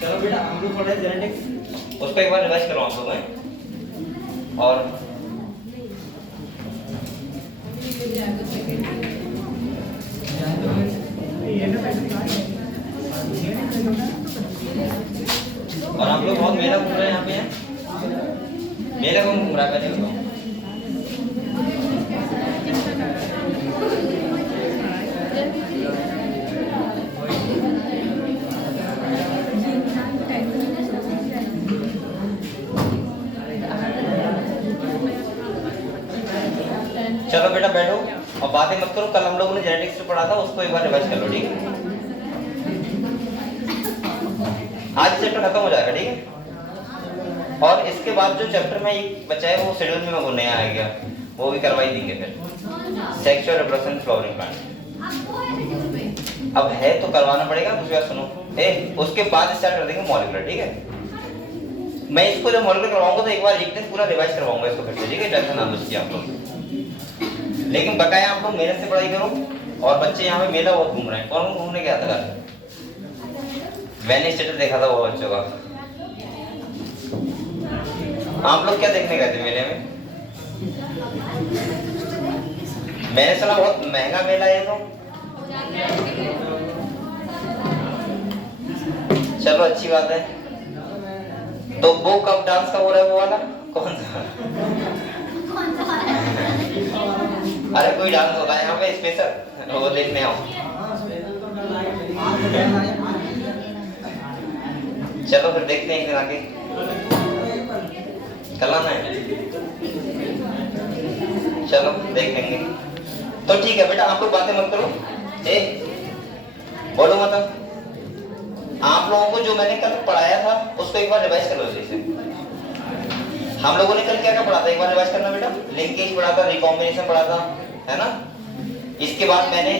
चलो बेटा हम लोग पढ़े जेनेटिक्स, उसको एक बार रिवाइज करो आप लोग हैं। और आप लोग बहुत मेला घूम रहे हैं यहाँ पे हैं। मेला कौन घूम रहा है पहले बताओ। चलो बेटा बैठो और बातें मत करो। कल हम लोगों ने जेनेटिक्स में पढ़ा था, उसको एक बार रिवाइज कर लो, ठीक है। आज चैप्टर खत्म हो जाएगा, ठीक है। और इसके बाद जो चैप्टर में एक बचा है वो शेड्यूल में वो नया आएगा, वो भी करवाई देंगे फिर। सेक्सुअल रिप्रोडक्शन फ्लावरिंग प्लांट अब है तो करवाना पड़ेगा। कुछ बात सुनो, उसके बाद स्टार्ट कर देंगे मॉलिक्यूलर, ठीक है। मैं इसको जब मॉलिक्यूलर करवाऊंगा तो एक बार एक दिन पूरा रिवाइज करवाऊंगा इसको फिर से, ठीक है। टेंशन ना लो इसकी आप लोग, लेकिन बकाया आप लोग मेहनत से पढ़ाई करो। और बच्चे यहाँ पे मेला बहुत घूम रहे हैं। कौन घूमने गया था? मैंने स्टेटस देखा था वो बच्चों का। आप लोग क्या देखने गए थे मेले में? मैंने सुना बहुत महंगा मेला है तो। चलो अच्छी बात है। तो वो कब डांस का हो रहा है, वो वाला कौन सा? अरे कोई डांस होता है यहाँ पे स्पेशल, वो देखने आओ। चलो फिर देखते हैं, आगे कल आना है। चलो देख लेंगे। तो ठीक है बेटा, आप लोग बातें मत करो, बोलो मत। आप लोगों को जो मैंने कल पढ़ाया था उसको एक बार रिवाइज कर लो जैसे। हम लोगों ने कल क्या क्या पढ़ा था, एक बार रिवाइज करना बेटा। लिंकेज पढ़ा था, रिकॉम्बिनेशन पढ़ा था, है ना। इसके बाद मैंने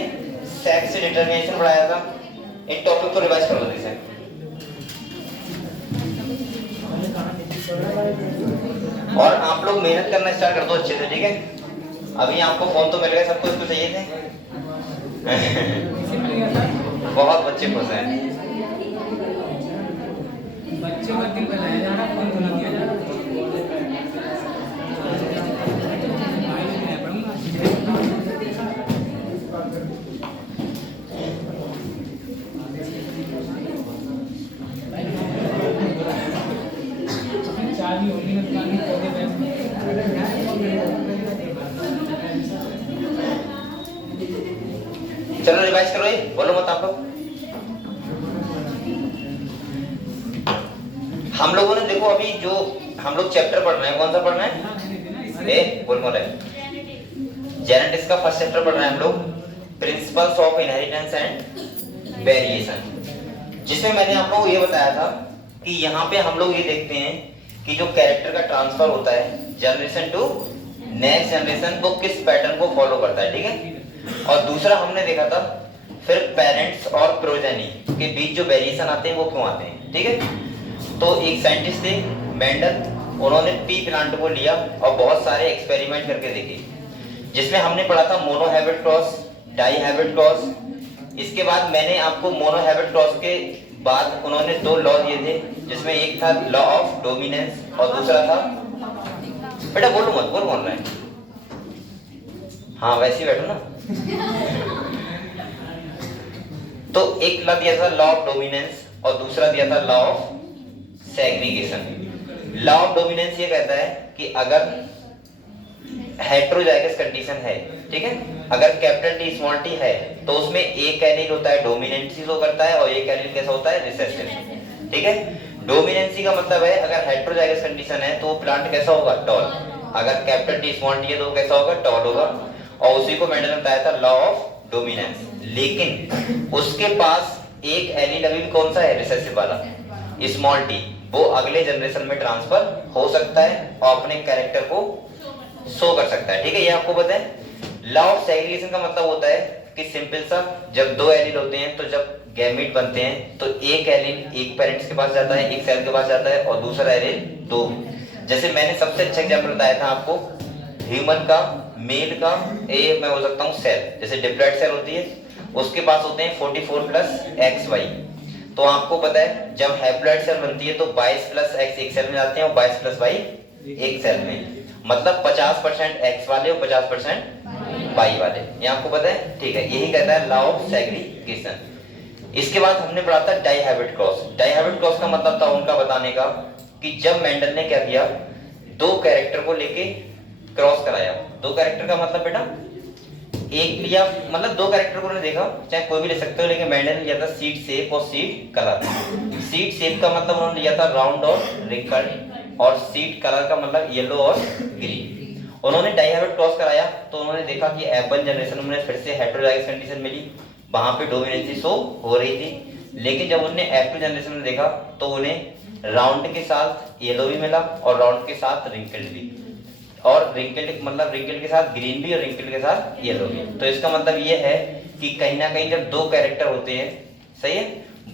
सेक्स डिटरमिनेशन पढ़ाया था। इन टॉपिक को रिवाइज कर लो जैसे। और आप लोग मेहनत करना स्टार्ट कर दो अच्छे से, ठीक है। अभी आपको फोन तो मिल गया, सबको इसको चाहिए थे। बहुत बच्चे खुश हैं। बच्चों का दिल बनाया जा रहा, फोन तो दिया जा रहा। चलो रिवाइज करो, ये बोलो मत आप लोग। हम लोगों ने देखो अभी जो हम लोग चैप्टर पढ़ रहे हैं, कौन सा पढ़ रहे हैं? बोल रहे जेनेटिक्स का फर्स्ट चैप्टर पढ़ रहे हैं हम लोग, principles of inheritance and variation. जिसमें मैंने आप लोगों को ये बताया था कि यहाँ पे हम लोग ये देखते हैं कि जो कैरेक्टर का ट्रांसफर होता है जनरेशन टू नेक्स्ट जनरेशन, वो किस पैटर्न को फॉलो करता है, ठीक है। और दूसरा हमने देखा था फिर पेरेंट्स और प्रोजेनी के बीच जो वेरिएशन आते हैं वो क्यों आते हैं, ठीक है। तो एक साइंटिस्ट थे मेंडल, उन्होंने पी प्लांट को लिया और बहुत सारे एक्सपेरिमेंट करके देखे, जिसमें हमने पढ़ा था मोनोहैबिट क्रॉस, डाईहैबिट क्रॉस। इसके बाद मैंने आपको मोनोहैबिट क्रॉस के बाद उन्होंने दो लॉ दिए थे, जिसमें एक था लॉ ऑफ डोमिनेंस और दूसरा था, बेटा बोलो मत, बोल रहे हैं। हाँ वैसे ही बैठो ना। तो एक लॉ दिया था लॉ ऑफ डोमिनेंस और दूसरा दिया था law of segregation. Law of dominance ये कहता है कि अगर हेटेरोजाइगस कंडीशन है, ठीक है, अगर कैपिटल टी स्मॉल टी है तो उसमें एक एलील होता है डोमिनेंसी शो करता है और एक एलील कैसा होता है, रिसेसिव, ठीक है। डोमिनेंसी का मतलब है अगर हेटेरोजाइगस कंडीशन है तो वो प्लांट कैसा होगा, टॉल। अगर कैपिटल टी स्मॉल टी है तो कैसा होगा, टॉल होगा। और उसी को मेंडल ने बताया था लॉ ऑफ डोमिनेंस। लेकिन उसके पास एक एलील अभी भी कौन सा है, रिसेसिव वाला, स्मॉल टी, वो अगले जनरेशन में ट्रांसफर हो सकता है और अपने कैरेक्टर को शो कर सकता है, ठीक है। ये आपको पता है। लॉ ऑफ सेग्रीगेशन का मतलब होता है कि सिंपल सा, जब दो एलील होते हैं तो जब गैमीट बनते हैं तो एक एलील एक पेरेंट्स के पास जाता है, एक सेल के पास जाता है, और दूसरा एलील दो। जैसे मैंने सबसे अच्छा एग्जांपल बताया था आपको ह्यूमन का, मेल का, मैं बोल सकता हूँ सेल, जैसे डिप्लॉइड सेल होती है उसके पास होते हैं 44 + XY। तो आपको पता है जब हैप्लॉइड सेल बनती है तो 22 प्लस एक्स एक सेल में जाते हैं और 22 प्लस वाई एक सेल में, मतलब 50% एक्स वाले और 50% वाई वाले, ये आपको पता है, ठीक है। यही कहता है लॉ ऑफ सेग्रीगेशन। इसके बाद हमने पढ़ा था डाइहैबिट क्रॉस। डाइहैबिट क्रॉस का मतलब था उनका बताने का कि जब मेंडल ने क्या किया, दो कैरेक्टर को लेके क्रॉस कराया। दो कैरेक्टर का मतलब बेटा एक लिया, मतलब दो कैरेक्टर को उन्होंने देखा, चाहे कोई भी ले सकते हो, लेकिन मेंडल ने लिया था सीड शेप और सीड कलर। सीड शेप का मतलब उन्होंने लिया था राउंड और रिंकल्ड, और सीड कलर का मतलब येलो और ग्रीन। उन्होंने डाइहैबिट क्रॉस कराया तो उन्होंने देखा कि F1 जनरेशन में फिर से हेटेरोजाइगस कंडीशन मिली, वहां पे डोमिनेंसी शो हो रही थी। लेकिन जब उन्होंने F2 जनरेशन में देखा तो उन्हें राउंड के साथ येलो भी मिला और राउंड के साथ रिंकल्ड भी, और रिंकल्ड मतलब रिंकल्ड के साथ ग्रीन भी और रिंकल्ड के साथ येलो भी। तो इसका मतलब ये है कि कहीं ना कहीं जब दो कैरेक्टर होते हैं, सही है,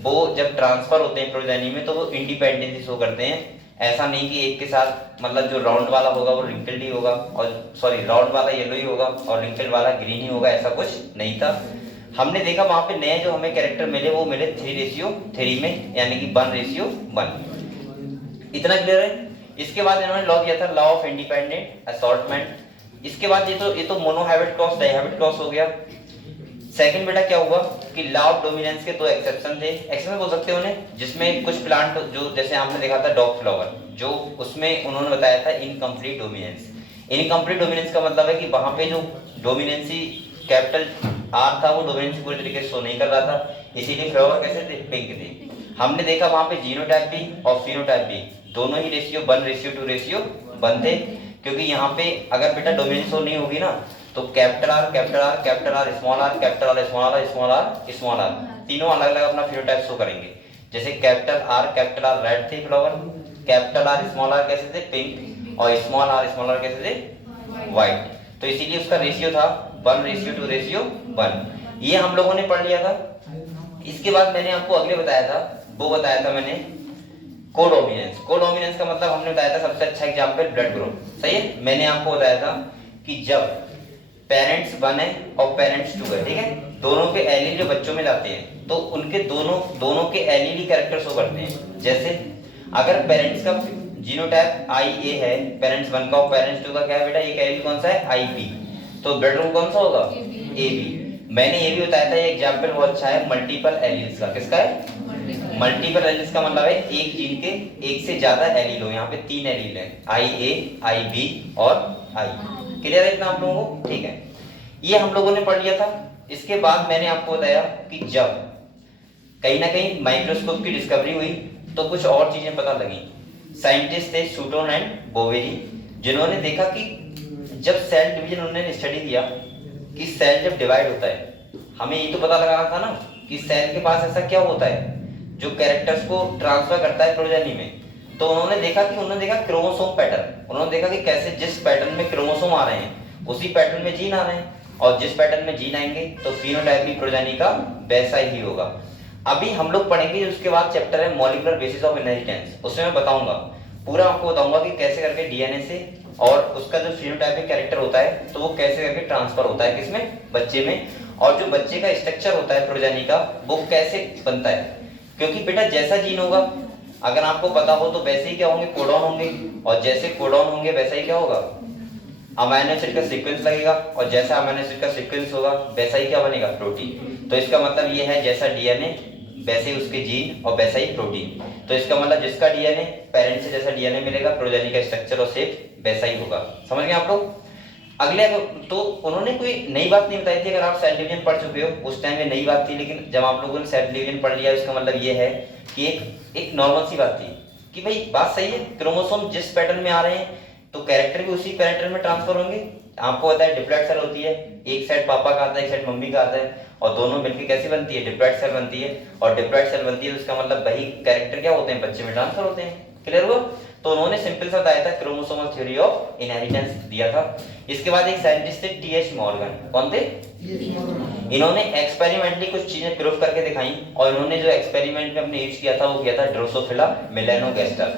वो जब ट्रांसफर होते हैं प्रोजेनी में तो वो इंडिपेंडेंसी शो करते हैं। ऐसा नहीं कि एक के साथ मतलब जो राउंड वाला होगा वो रिंकल्ड ही होगा, और सॉरी राउंड वाला येलो ही होगा और रिंकल्ड वाला ग्रीन ही होगा, ऐसा कुछ नहीं था। हमने देखा वहां पे नए जो हमें कैरेक्टर मिले वो मिले 3:3 में, यानी कि 1:1। इतना क्लियर है। इसके बाद इन्होंने लॉ किया था लॉ ऑफ इंडिपेंडेंट असॉर्टमेंट। इसके बाद ये तो मोनोहैबिट क्रॉस डाइहैबिट क्रॉस हो गया। सेकंड बेटा क्या हुआ कि लॉ ऑफ डोमिनेंस के दो एक्सेप्शन थे, एक्सेप्शन बोल सकते हो उन्हें, जिसमें कुछ प्लांट जो जैसे आपने देखा था डॉग फ्लावर, जो उसमें उन्होंने बताया था इनकम्प्लीट डोमिनेंस। इनकम्प्लीट डोमिनेंस का मतलब है कि वहां पे जो डोमिनेंसी कैपिटल आर था वो डोमिनेंसी पूरी तरीके से शो नहीं कर रहा था, इसीलिए फ्लावर कैसे थे, पिंक थे। हमने देखा वहां पे जीनोटाइप भी और फिनोटाइप भी दोनों ही रेशियो 1:2 थे, क्योंकि यहाँ पे अगर बेटा डोमिनेंस शो नहीं होगी ना तो capital R small R capital R small R small R small R तीनों अलग अलग अपना फिनोटाइप शो करेंगे। जैसे कैपिटल आर रेड थे flower, capital R small R कैसे थे, पिंक, और स्मॉल आर कैसे थे, व्हाइट। तो इसीलिए उसका रेशियो था 1:2:1। ये हम लोगों ने पढ़ लिया था। इसके बाद मैंने आपको अगले बताया था, वो बताया था मैंने कोडोमिनेंस। कोडोमिनेंस का मतलब हमने बताया था सबसे अच्छा एग्जांपल ब्लड ग्रुप, सही है। मैंने आपको बताया था कि जब पेरेंट्स 1 है और पेरेंट्स 2 है, ठीक है, दोनों के एलील जो बच्चों में जाते हैं तो उनके दोनों के एलील ही कैरेक्टर शो करते हैं। जैसे अगर पेरेंट्स का जीनोटाइप IA है, पेरेंट्स 1 का और पेरेंट्स 2 का क्या है बेटा, एक एलील कौन सा है, IB, तो ब्लड ग्रुप कौन सा होगा, AB। मैंने ये भी बताया था, ये एग्जांपल बहुत अच्छा है मल्टीपल एलील्स का। किसका है, मल्टीपल एलील्स का मतलब है एक जीन के एक से ज्यादा एलील हो। यहाँ पे 3 एलील है, IA, IB और I। क्लियर है इतना आप लोगों को, ठीक है। ये हम लोगों ने पढ़ लिया था। इसके बाद मैंने आपको बताया कि जब कहीं ना कहीं माइक्रोस्कोप की डिस्कवरी हुई तो कुछ और चीजें पता लगी। साइंटिस्ट थे शूटोन एंड बोवेरी, जिन्होंने देखा कि जब सेल डिवीजन उन्होंने स्टडी किया कि सेल जब डिवाइड होता है, हमें ये तो पता लगाना था ना कि सेल के पास ऐसा क्या होता है जो कैरेक्टर्स को ट्रांसफर करता है प्रोजेनी में। तो उन्होंने देखा क्रोमोसोम पैटर्न, उन्होंने देखा कि कैसे जिस पैटर्न में क्रोमोसोम आ रहे हैं उसी पैटर्न में जीन आ रहे हैं, और जिस पैटर्न में जीन आएंगे तो फिनोटाइप भी प्रोजेनी का वैसा ही होगा। अभी हम लोग पढ़ेंगे उसके बाद चैप्टर है मॉलिक्यूलर बेसिस ऑफ इनहेरिटेंस, उसमें मैं बताऊंगा पूरा, आपको बताऊंगा कि कैसे करके डीएनए से और उसका जो फिनोटाइपिक कैरेक्टर होता है तो वो कैसे करके ट्रांसफर होता है किसमें, बच्चे में, और जो बच्चे का स्ट्रक्चर होता है प्रोजेनी का वो कैसे बनता है। क्योंकि बेटा जैसा जीन होगा, अगर आपको पता हो तो वैसे ही क्या होंगे, कोडॉन होंगे, और जैसे कोडॉन होंगे वैसा ही क्या होगा, अमीनो एसिड का सीक्वेंस लगेगा, और जैसा अमीनो एसिड का सीक्वेंस होगा वैसा ही क्या बनेगा, प्रोटीन। तो इसका मतलब ये है जैसा डीएनए वैसे ही उसके जीन और वैसा ही प्रोटीन। तो इसका मतलब जिसका डीएनए पेरेंट से जैसा डीएनए मिलेगा, प्रोजेनी का स्ट्रक्चर और शेप वैसा ही होगा। समझ गए आप लोग। अगले तो उन्होंने कोई नई बात नहीं बताई थी, अगर आप सेल डिवीजन पढ़ चुके हो उस टाइम में नई बात थी, लेकिन जब आप लोगों ने सेल डिवीजन पढ़ लिया इसका मतलब ये है कि एक नॉर्मल सी बात थी कि भाई बात सही है, क्रोमोसोम जिस पैटर्न में आ रहे हैं तो कैरेक्टर भी उसी पैटर्न में ट्रांसफर होंगे। आपको पता है डिप्लॉइड सेल होती है, एक साइड पापा का आता है एक साइड मम्मी का आता है, और दोनों मिलकर कैसी बनती है, डिप्लॉइड सेल बनती है। और डिप्लॉइड सेल बनती है तो इसका मतलब वही कैरेक्टर क्या होते हैं, बच्चे में ट्रांसफर होते हैं। क्लियर हुआ। तो उन्होंने सिंपल सा बताया था क्रोमोसोमल थ्योरी ऑफ इनहेरिटेंस दिया था। इसके बाद एक साइंटिस्ट थे टीएच मॉर्गन, कौन थे, इन्होंने एक्सपेरिमेंटली कुछ चीजें प्रूव करके दिखाई, और इन्होंने जो एक्सपेरिमेंट में अपने यूज किया था वो किया था ड्रोसोफिला मेलानोगास्टर।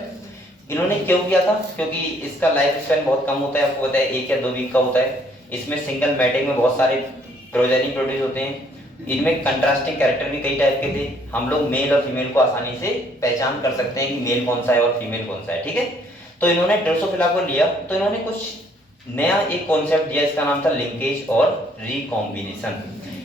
इन्होंने क्यों किया था, क्योंकि इसका लाइफ स्पैन बहुत कम होता है, आपको पता है 1 या 2 वीक का होता है। इसमें सिंगल मैटिंग में बहुत सारे प्रोजेनी प्रोड्यूस होते हैं, इनमें कंट्रास्टिंग कैरेक्टर भी कई टाइप के थे। हम लोग मेल और फीमेल को आसानी से पहचान कर सकते हैं कि मेल कौन सा है और फीमेल कौन सा है, ठीक है। तो इन्होंने ड्रोसोफिला को लिया तो इन्होंने कुछ नया एक कॉन्सेप्ट दिया, इसका नाम था लिंकेज और रिकॉम्बिनेशन।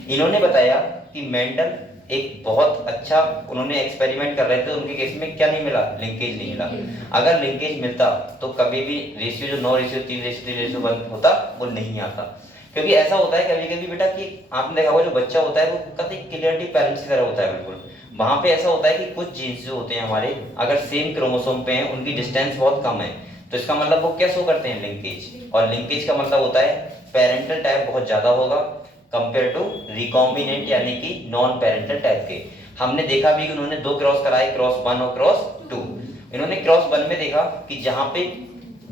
इन्होंने बताया कि मेंडल एक बहुत अच्छा उन्होंने एक्सपेरिमेंट कर रहे थे, उनके केस में क्या नहीं मिला, लिंकेज नहीं मिला। अगर लिंकेज मिलता तो कभी भी रेशियो जो 9 रेशियो 3 रेशियो 3 रेशियो 1 होता वो नहीं आता। क्योंकि ऐसा होता है कभी कभी बेटा कि आपने देखा होगा जो बच्चा होता है वो कभी क्लियरली पेरेंट्स की तरह होता है बिल्कुल। वहां पे ऐसा होता है कि कुछ जीन्स जो होते हैं हमारे अगर सेम क्रोमोसोम पे हैं उनकी डिस्टेंस बहुत कम है, तो इसका मतलब वो क्या शो करते हैं, लिंकेज। और लिंकेज का मतलब होता है पेरेंटल टाइप बहुत ज्यादा होगा कंपेयर टू रिकॉम्बिनेंट यानी कि नॉन पेरेंटल टाइप के। हमने देखा भी कि उन्होंने 2 क्रॉस कराए, क्रॉस 1 और क्रॉस 2। इन्होंने क्रॉस 1 में देखा कि जहां पे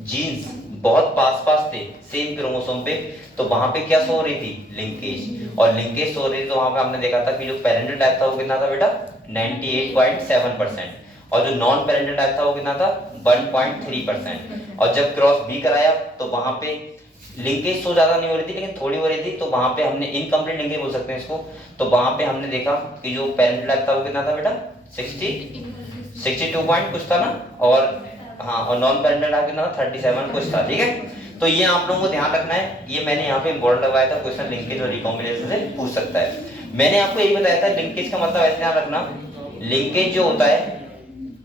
जीन्स बहुत पास पास थे सेम क्रोमोसोम पे, तो वहां पे क्या शो हो रही थी, लिंकेज। और लिंकेज शो हो रही थी तो वहां पे हमने देखा था कि जो पेरेंटल टाइप था वो कितना था बेटा, 98.7%, और जो नॉन पेरेंटल टाइप था वो कितना था, 1.3%। और जब क्रॉस बी कराया तो वहां पे लिंकेज तो ज्यादा नहीं हो रही थी लेकिन थोड़ी हो रही थी, तो वहां पे हमने इनकम्प्लीट लिंकेज बोल सकते हैं इसको। तो वहां पे हमने देखा कि जो पेरेंटल टाइप था वो कितना था बेटा, 62 पॉइंट कुछ था ना, और हाँ, और नॉन पेरेंटल टाइप कितना था, 37 कुछ था, ठीक है। तो ये आप लोगों को ध्यान रखना है, ये मैंने यहाँ पे इंपॉर्टेंट लगाया था, क्वेश्चन लिंकेज और रिकॉम्बिनेशन से पूछ सकता है। मैंने आपको यही बताया था लिंकेज का मतलब ऐसे ध्यान रखना, लिंकेज जो होता है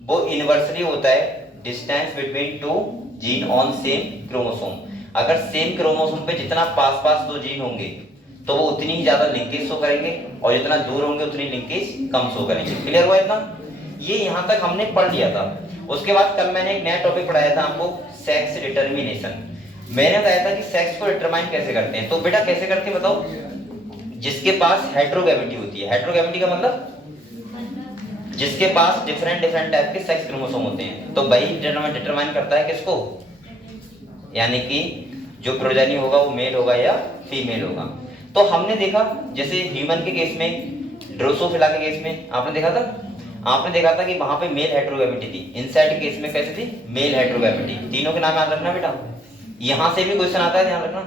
वो इनवर्सली होता है distance between 2 gene on same chromosome. अगर सेम क्रोमोसोम पे जितना पास पास 2 जीन होंगे तो वो उतनी ही ज्यादा लिंकेज शो करेंगे, और जितना दूर होंगे उतनी लिंकेज कम शो करेंगे। क्लियर हुआ इतना? ये यहाँ तक हमने पढ़ लिया था। उसके बाद कल मैंने एक नया टॉपिक पढ़ाया था आपको, सेक्स डिटर्मिनेशन। मैंने बताया था कि सेक्स को डिटरमाइन कैसे करते हैं। तो बेटा कैसे करते हैं बताओ, जिसके पास हेटेरोगैमेटी होती है, हेटेरोगैमेटी का मतलब जिसके पास डिफरेंट डिफरेंट टाइप के सेक्स क्रोमोसोम होते हैं, तो वही डिटरमाइन करता है किसको, यानी कि जो प्रोजेनी होगा वो मेल होगा या फीमेल होगा। तो हमने देखा जैसे ह्यूमन के केस में, ड्रोसोफिला के केस में आपने देखा था कि वहां पे मेल हेटेरोगैमेटी थी। इंसेक्ट के केस में कैसे थी, मेल हेटेरोगैमेटी। तीनों के नाम याद रखना बेटा, यहां से भी क्वेश्चन आता है, ध्यान रखना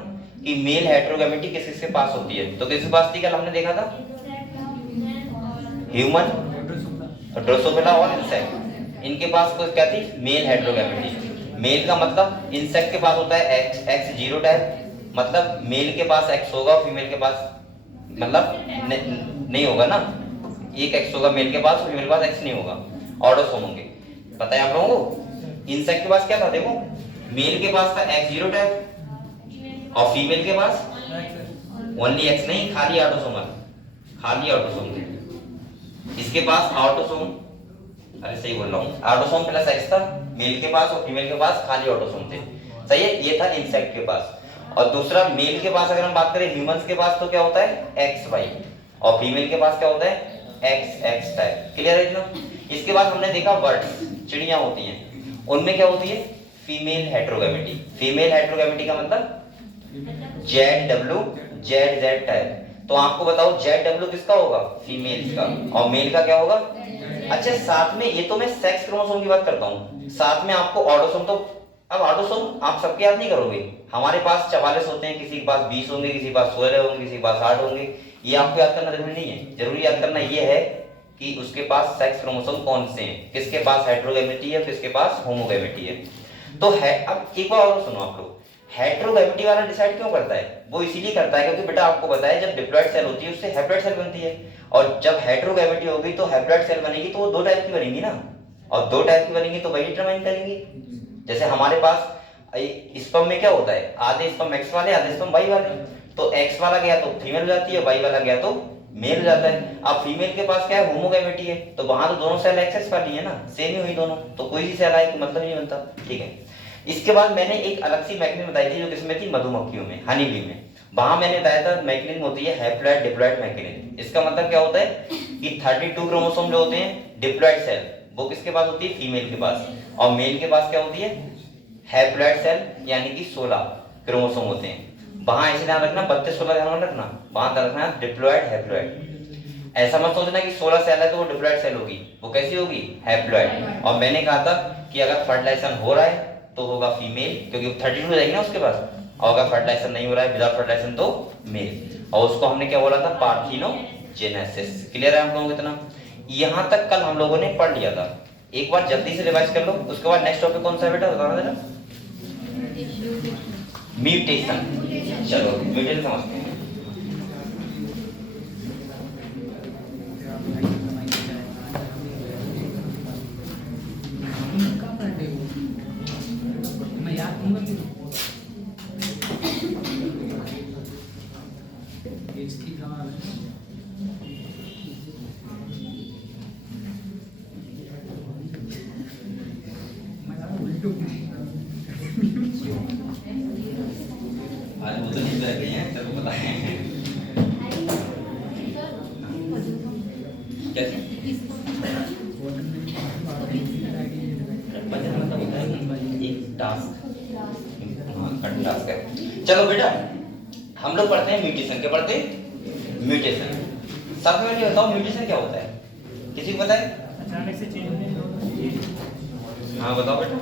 कि मेल हेटेरोगैमेटी किस किसके पास होती है। तो किसके पास थी, कल हमने देखा था ह्यूमन, ड्रोसोफिला और इंसेक्ट, इनके पास क्या थी, मेल हेटेरोगैमेटी। मेल का मतलब इंसेक्ट के पास होता है एक्स जीरो टाइप, मतलब मेल के पास एक्स होगा और फीमेल के पास मतलब नहीं होगा ना, एक एक्स होगा मेल के पास और फीमेल के पास एक्स नहीं होगा, ऑटोसोम होंगे। पता है आप लोगों को। इंसेक्ट के पास क्या था, देखो मेल के पास था एक्स जीरो टाइप और फीमेल के पास ओनली एक्स नहीं, खाली ऑटोसोम थे। इसके पास ऑटोसोम, अरे सही बोल रहा हूँ, ऑटोसोम प्लस एक्स था मेल के पास और फीमेल के पास खाली ऑटोसोम थे, सही है। ये था इंसेक्ट के पास। और दूसरा मेल के पास अगर हम बात करें ह्यूमंस के पास तो क्या होता है, एक्स वाई, और फीमेल के पास क्या होता है, एक्स एक्स टाइप। क्लियर है इतना? इसके बाद हमने देखा बर्ड्स, चिड़िया होती हैं, उनमें क्या होती है, फीमेल हेटेरोगैमेटी। फीमेल हेटेरोगैमेटी का मतलब Z W Z Z type. तो आपको बताओ जेड डब्ल्यू किसका होगा, फीमेल का, और मेल का क्या होगा। अच्छा साथ में ये तो मैं सेक्स क्रोमोसोम की बात करता हूँ, साथ में आपको ऑटोसोम, तो अब ऑटोसोम आप सबके याद नहीं करोगे, हमारे पास 44 होते हैं, किसी के पास 20 होंगे, किसी के पास 16 होंगे, किसी के पास 8 होंगे। ये आपको याद करना जरूरी नहीं है, जरूरी याद करना ये है कि उसके पास सेक्स क्रोमोसोम कौन से हैं, किसके पास हेटेरोगैमेटी है, किसके पास होमोगैमेटी है। तो है, अब एक बार और सुनो आप लोग, हेटेरोगैमेटी वाला डिसाइड क्यों करता है, वो इसीलिए करता है क्योंकि बेटा आपको पता है जब डिप्लॉइड सेल होती है उससे हैप्लॉइड सेल बनती है, और जब हेटेरोगैमेटी होगी तो हैप्लॉइड सेल बनेगी, तो वो 2 टाइप की बनेगी ना, और 2 टाइप की बनेगी तो वही डिटरमाइन करेंगे। जैसे हमारे पास स्पर्म में क्या होता है, आधे स्पर्म एक्स वाले आधे स्पर्म वाई वाले, तो एक्स वाला गया तो फीमेल हो जाती है, वाई वाला गया तो मेल हो जाता है। अब फीमेल के पास क्या है, होमोगैमेटी है, तो वहां तो दोनों सेल एक्स एक्स वाली है ना, सेम ही हुई दोनों, तो कोई सी सेल आए मतलब नहीं बनता, ठीक है। इसके बाद मैंने एक अलग सी मैकेनिज्म बताई थी जो किसमें थी, मधुमक्खियों में, हनी बी में। वहां मैंने बताया था मैकेनिज्म होती है हैप्लॉइड डिप्लॉइड मैकेनिज्म। इसका मतलब क्या होता है कि 32 क्रोमोसोम जो होते हैं डिप्लॉइड सेल, वो किसके पास होती है, फीमेल के पास, और मेल के पास क्या होती है, हैप्लॉइड सेल, यानी कि 16 क्रोमोसोम होते हैं। वहां ऐसे ध्यान रखना, 32-16 ध्यान रखना, वहां ध्यान रखना डिप्लॉइड हैप्लॉइड। ऐसा मत सोचना कि 16 सेल है तो वो डिप्लॉइड सेल होगी, वो कैसी होगी, हैप्लॉइड। और मैंने कहा था कि अगर फर्टिलाइजेशन हो रहा है तो होगा फीमेल, क्योंकि 32 हो जाएगी ना उसके पास, और अगर फर्टिलाइजेशन नहीं हो रहा है विदाउट फर्टिलाइजेशन तो मेल, और उसको हमने क्या बोला था, पार्थिनो जेनेसिस। क्लियर है हम लोगों को इतना? यहाँ तक कल हम लोगों ने पढ़ लिया था, एक बार जल्दी से रिवाइज कर लो। उसके बाद नेक्स्ट टॉपिक कौन सा है बेटा, बताना जरा। म्यूटेशन। चलो म्यूटेशन समझते हैं। मैं याद करूंगा कि इसकी कमाल है। आज वो तो नहीं रह गई हैं, चलो बताएं कैसे। एक टास्क, हाँ टास्क है। चलो बेटा हम लोग पढ़ते हैं म्यूटेशन। क्या पढ़ते हैं? म्यूटेशन। सबसे पहले बताओ म्यूटेशन क्या होता है, किसी को पता है? अचानक से चेंज होने। हाँ बताओ बेटा।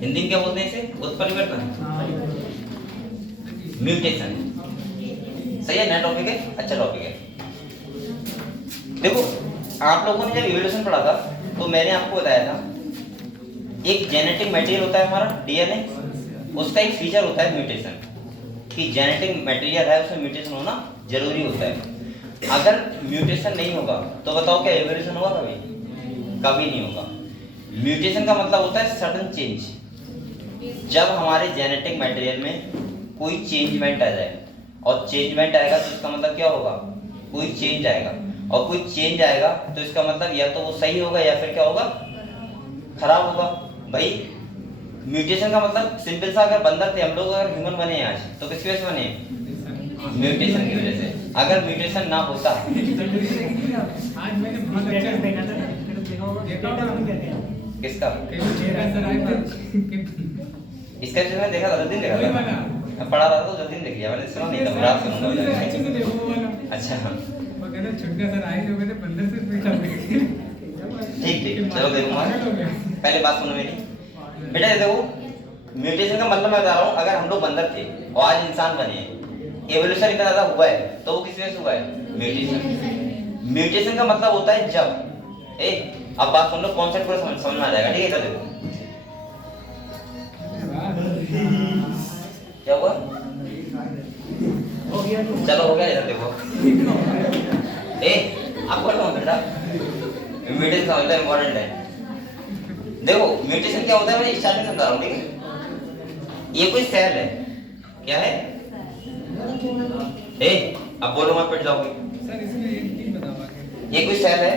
हिंदी में क्या बोलते हैं इसे? उत्परिवर्तन, म्यूटेशन। सही है, नया टॉपिक है, अच्छा टॉपिक है। देखो आप लोगों ने जब इवोल्यूशन पढ़ा था तो मैंने आपको बताया था एक जेनेटिक मटेरियल होता है हमारा डीएनए, उसका एक फीचर होता है म्यूटेशन, कि जेनेटिक मटेरियल है उसमें म्यूटेशन होना जरूरी होता है। अगर म्यूटेशन नहीं होगा तो बताओ क्या इवोल्यूशन होगा? कभी कभी नहीं होगा। म्यूटेशन का मतलब होता है सडन चेंज। जब हमारे जेनेटिक मटेरियल में कोई चेंजमेंट आ जाए, और चेंजमेंट आएगा तो इसका मतलब क्या होगा? कोई चेंज आएगा, और कोई चेंज आएगा तो इसका मतलब या तो वो सही होगा या फिर क्या होगा? खराब होगा। भाई म्यूटेशन का मतलब सिंपल सा, अगर बंदर थे हम लोग, अगर ह्यूमन बने हैं आज तो किसकी वजह से बने हैं? म्यूटेशन की वजह से। अगर म्यूटेशन ना होता, आज मैंने बहुत अच्छा देखा था, देखा होगा किसका? सर इसका जो मैं देखा था, दिन देखा था, पढ़ा रहा था तो दिन देख लिया मैंने, सुना नहीं था, रात सुनूंगा। अच्छा छुटका सर आए जो मैंने 15 से पीछा। ठीक ठीक, चलो देखूंगा। पहले बात सुनो मेरी बेटा। ये देखो म्यूटेशन का मतलब मैं बता रहा हूँ, अगर हम लोग बंदर थे और आज इंसान बने हैं, एवोल्यूशन इतना ज्यादा हुआ है तो वो किस वजह से हुआ है? म्यूटेशन। म्यूटेशन का मतलब होता है जब अब बात सुन लो, कॉन्सेप्ट पूरा समझ में आ जाएगा। ठीक है, इधर देखो क्या हुआ। चलो हो गया, इधर देखो। आप बोलो बेटा, म्यूटेशन समझना इंपॉर्टेंट है। देखो म्यूटेशन क्या होता है, मैं स्टार्टिंग समझा रहा हूँ। ठीक है, ये कोई सेल है, क्या है? अब बोलो मैं पिट जाओगे। सर इसमें एक चीज बताओ, ये कोई सेल है,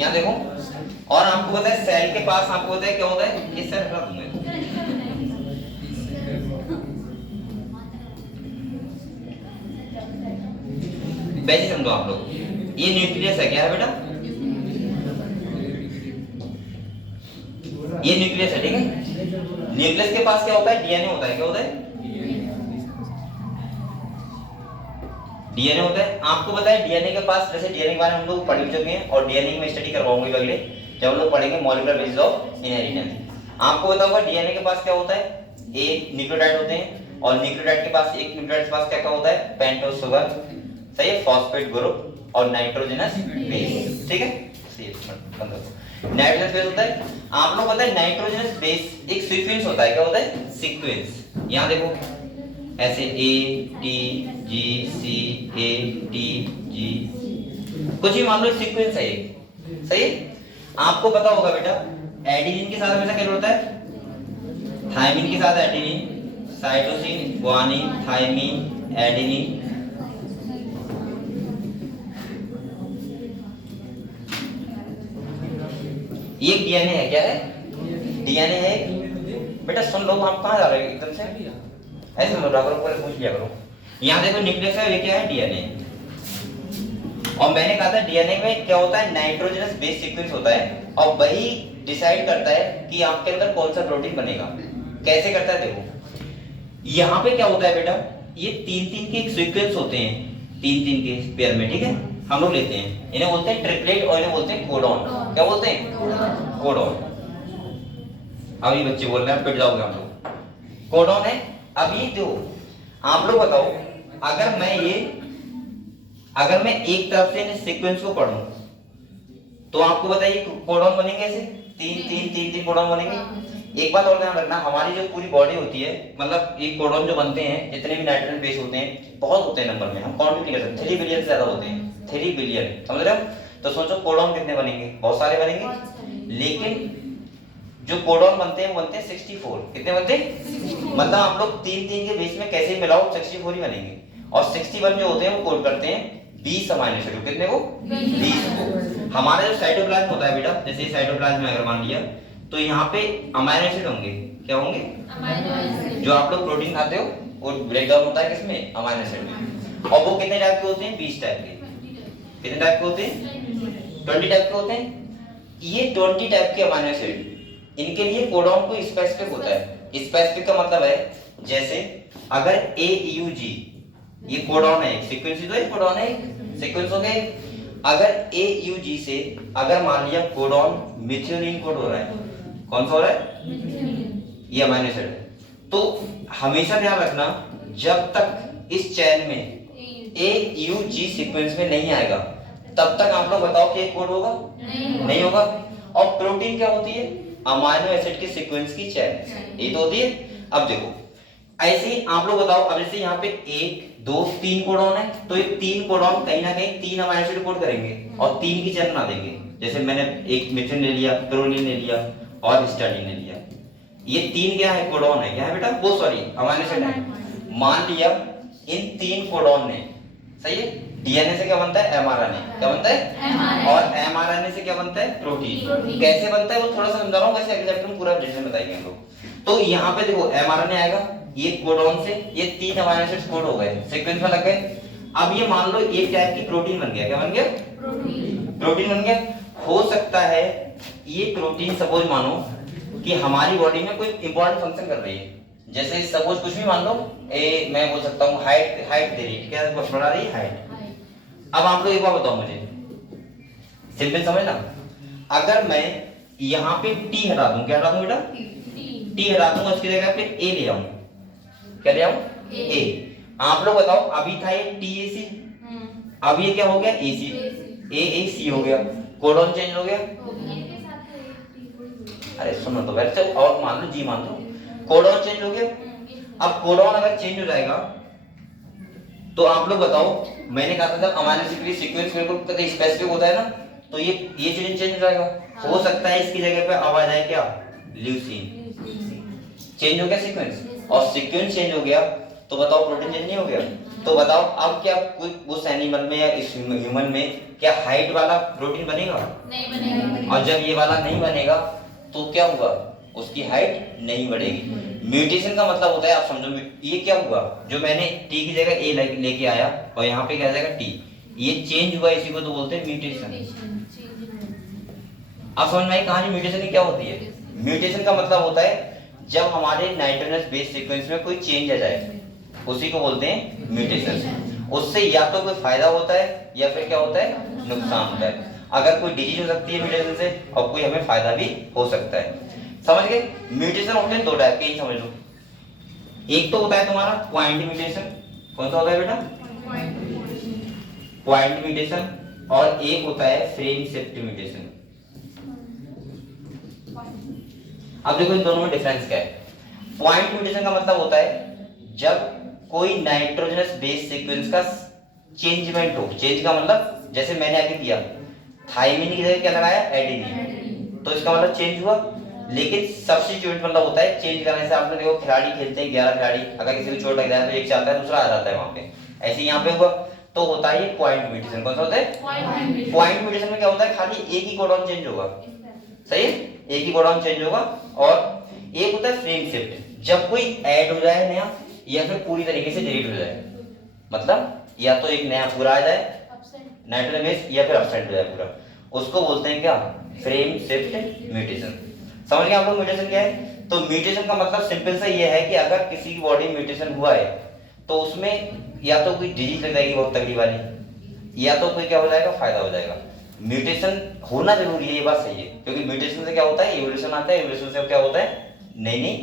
यहाँ देखो, और आपको पता है सेल के पास आपको पता है क्या होता है? ये सेल हटा दूंगा, वैसे समझो आप लोग। ये न्यूक्लियस है, क्या है बेटा? ये न्यूक्लियस है, ठीक है। न्यूक्लियस के पास क्या होता है? डीएनए होता है। क्या होता है? डीएनए होता है। आपको पता है डीएनए के पास, जैसे डीएनए के बारे में हम लोग पढ़ चुके हैं और डीएनए में स्टडी करवाऊंगी अगले, जब हम लोग पढ़ेंगे मॉलिक्यूलर बेसिस ऑफ इनहेरिटेंस। आपको पता होगा डीएनए के पास क्या होता है? एक न्यूक्लियोटाइड होते हैं, और न्यूक्लियोटाइड के पास, एक न्यूक्लियोटाइड के पास क्या क्या होता है? पेंटोस शुगर, सही है, फॉस्फेट ग्रुप और नाइट्रोजनस बेस। ठीक है, नाइट्रोजनस बेस होता है। आप लोग पता है नाइट्रोजनस बेस एक सीक्वेंस होता है। क्या होता है? सीक्वेंस। यहां देखो ऐसे A T G C A T G, कुछ भी मान लो सीक्वेंस है एक, सही है। आपको पता होगा बेटा एडेनिन के साथ हमेशा क्या होता है? थायमिन के साथ adenine, cytosine, guanine, thymine, adenine. ये डीएनए है, क्या है? डीएनए है बेटा। सुन लो, आप कहां जा रहे हो एकदम से? ऐसे मत करो, पहले पूछ लिया करो। यहाँ देखो न्यूक्लियस है, ये क्या है? डीएनए। और मैंने कहा था डीएनए में क्या होता है? नाइट्रोजनस बेस सीक्वेंस होता है, और वही डिसाइड करता है कि आपके अंदर कौन सा प्रोटीन बनेगा। कैसे करता है देखो, यहाँ पे क्या होता है बेटा? ये तीन तीन के एक सीक्वेंस होते हैं, तीन तीन के पेयर में, ठीक है। हम लोग लेते हैं, इन्हें बोलते हैं ट्रिपलेट और इन्हें बोलते हैं कोडॉन। क्या बोलते हैं? कोडॉन। अब ये बच्चे बोल रहे हैं, पिट जाओगे हम लोग। कोडॉन है। अब ये जो आप लोग बताओ, अगर मैं एक तरफ से इन सीक्वेंस को पढ़ूं तो आपको बताइए कोडॉन बनेंगे ऐसे, तीन कोडॉन बनेंगे। एक बात और ध्यान रखना, हमारी जो पूरी बॉडी होती है, मतलब एक कोडॉन जो बनते हैं, जितने भी नाइट्रोजन बेस होते हैं, बहुत होते हैं नंबर में, हम काउंट भी नहीं कर सकते, 3 बिलियन से ज्यादा होते हैं, 3 बिलियन, समझ रहे हो? तो सोचो कोडॉन कितने बनेंगे, बहुत सारे बनेंगे। लेकिन जो कोडॉन बनते हैं वो बनते हैं 64। कितने बनते हैं? मतलब हम लोग तीन के बेस में कैसे मिलाओ 64 ही बनेंगे। और 61 जो होते हैं वो कोड करते हैं 20 अमीनो एसिड। कितने को? 20 को। हमारा जो साइटोप्लाज्म होता है बेटा, जैसे साइटोप्लाज्म में अगर मान लिया तो यहाँ पे अमीनो एसिड होंगे। क्या होंगे? Amino acid. जो आप लोग प्रोटीन खाते हो वो ब्रेक डाउन होता है किसमें? अमीनो एसिड में। और वो कितने टाइप के होते हैं? 20 टाइप के। कितने टाइप के होते हैं? 20 टाइप के होते हैं। ये 20 टाइप के अमीनो एसिड, इनके लिए कोडॉन को स्पेसिफिक होता है। स्पेसिफिक का मतलब है, जैसे अगर AUG ये कोडॉन है, सीक्वेंस ही तो है, कोडॉन है, सीक्वेंस हो गए। अगर AUG से अगर मान लिया कोडॉन मिथ्योनिन कोड हो रहा है, कौन सा हो रहा है? ये अमीनो एसिड है। तो हमेशा ध्यान रखना, जब तक इस चेन में AUG सीक्वेंस में नहीं आएगा तब तक आप लोग बताओ कि एक कोड होगा? नहीं होगा। और प्रोटीन क्या होती है? अमीनो एसिड के सीक्वेंस की चेन, ये तो होती है। अब देखो ऐसे ही आप लोग बताओ, अब जैसे यहाँ पे 1 2 3 कोडॉन है, तो ये 3 कोडॉन कहीं ना कहीं 3 अमीनो एसिड कोड करेंगे और 3 की चेन बना देंगे। जैसे मैंने एक मिथ्योनिन ले लिया, प्रोलिन ले लिया और हिस्टाडीन ले लिया। ये 3 क्या है? कोडॉन है। क्या है बेटा? वो सॉरी अमीनो एसिड है। मान लिया इन 3 कोडॉन ने, सही है, डीएनए से क्या बनता है? mRNA। क्या बनता है? और mRNA से क्या बनता है? प्रोटीन। कैसे बनता है वो थोड़ा सा समझा रहा हूँ, वैसे अगले चैप्टर में पूरा डिटेल बताएंगे हम लोग। तो यहाँ पे देखो mRNA आएगा, ये कोडॉन से ये 3 अमीनो एसिड्स कोड हो गए, सीक्वेंस में लग गए। अब ये मान लो एक टाइप की प्रोटीन बन गया। क्या बन गया? प्रोटीन बन गया। हो सकता है ये प्रोटीन, सपोज मानो कि हमारी बॉडी में कोई इंपॉर्टेंट फंक्शन कर रही है, जैसे सपोज कुछ भी मान लो, मैं बोल सकता हूँ हाइट दे रही है, क्या बढ़ा रही है? हाइट। अब आप लोग एक बार बताओ मुझे, सिंपल समझना, अगर मैं यहाँ पे T हटा दूं, क्या हटा दूं बेटा? T हटा दूं, उसकी जगह पे A ले आऊं। क्या ले आऊं? A। आप लोग बताओ, अभी था ये TAC, अब ये क्या हो गया? AC, AAC हो गया, कोडॉन चेंज हो गया। अरे सुनो तो वैसे, और मान लो G मान लो, कोडॉन चेंज हो गया। अब कोडॉन अगर चेंज हो जाएगा तो आप लोग बताओ, मैंने कहा था जब अमीनो एसिड की सीक्वेंस बिल्कुल स्पेसिफिक होता है ना, तो ये चेंज हो जाएगा। हो सकता है इसकी जगह पे अब आ जाए क्या? ल्यूसीन। चेंज हो गया सीक्वेंस, और सीक्वेंस चेंज हो गया तो बताओ प्रोटीन चेंज नहीं हो गया? तो बताओ अब क्या कोई उस एनिमल में या इस ह्यूमन में क्या हाइट वाला प्रोटीन बनेगा? नहीं बनेगा। और जब ये वाला नहीं बनेगा तो क्या होगा? उसकी हाइट नहीं बढ़ेगी। म्यूटेशन का मतलब होता है, आप समझो, ये क्या हुआ? जो मैंने T की जगह A लेके आया और यहाँ पे क्या जाएगा? T, ये चेंज हुआ, इसी को तो बोलते हैं म्यूटेशन। आप समझ में आई कहानी म्यूटेशन की क्या होती है? म्यूटेशन का मतलब होता है जब हमारे नाइट्रोजनस बेस सीक्वेंस में कोई चेंज आ जाए, उसी को बोलते हैं म्यूटेशन। उससे या तो कोई फायदा होता है या फिर क्या होता है? नुकसान होता है। अगर कोई डिजीज हो सकती है म्यूटेशन से, और कोई हमें फायदा भी हो सकता है। समझ गए? म्यूटेशन होते हैं 2 टाइप के, समझ लो। एक तो होता है तुम्हारा पॉइंट म्यूटेशन। कौन सा होता है बेटा? Point mutation. और एक होता है फ्रेम शिफ्ट म्यूटेशन। अब देखो इन दोनों में डिफरेंस क्या है। पॉइंट म्यूटेशन का मतलब होता है जब कोई नाइट्रोजनस बेस सीक्वेंस का चेंजमेंट हो। चेंज का मतलब जैसे मैंने आगे किया, थायमिन की जगह क्या लगाया? एडेनिन, तो इसका मतलब चेंज हुआ। लेकिन सब्स्टिट्यूट मतलब होता है चेंज करने से। आपने देखो खिलाड़ी खेलते हैं 11 खिलाड़ी, अगर किसी को चोट लग जाए तो एक चाहता है, दूसरा आ जाता है वहां पे। ऐसे यहाँ पे हुआ तो होता है ये पॉइंट म्यूटेशन। कौन सा होता है? पॉइंट म्यूटेशन में क्या होता है? खाली एक ही कोडॉन चेंज होगा, सही है, एक ही कोडॉन चेंज होगा। और एक होता है फ्रेम शिफ्ट, जब कोई ऐड हो जाए नया या फिर पूरी तरीके से डिलीट हो जाए। मतलब या तो एक नया पूरा आ जाए नाइट्रोजन बेस, या फिर अपसेंट हो जाए पूरा, उसको बोलते हैं क्या? Frame shift mutation. समझ गए आप लोग म्यूटेशन क्या है? तो म्यूटेशन का मतलब सिंपल सा ये है कि अगर किसी की बॉडी में म्यूटेशन हुआ है तो उसमें या तो कोई डिजीज लग जाएगी बहुत तगड़ी वाली, या तो कोई क्या हो जाएगा? फायदा हो जाएगा। म्यूटेशन होना जरूरी है, ये बात सही है, क्योंकि म्यूटेशन से क्या होता है? इवोल्यूशन आता है, इवोल्यूशन से क्या होता है? नई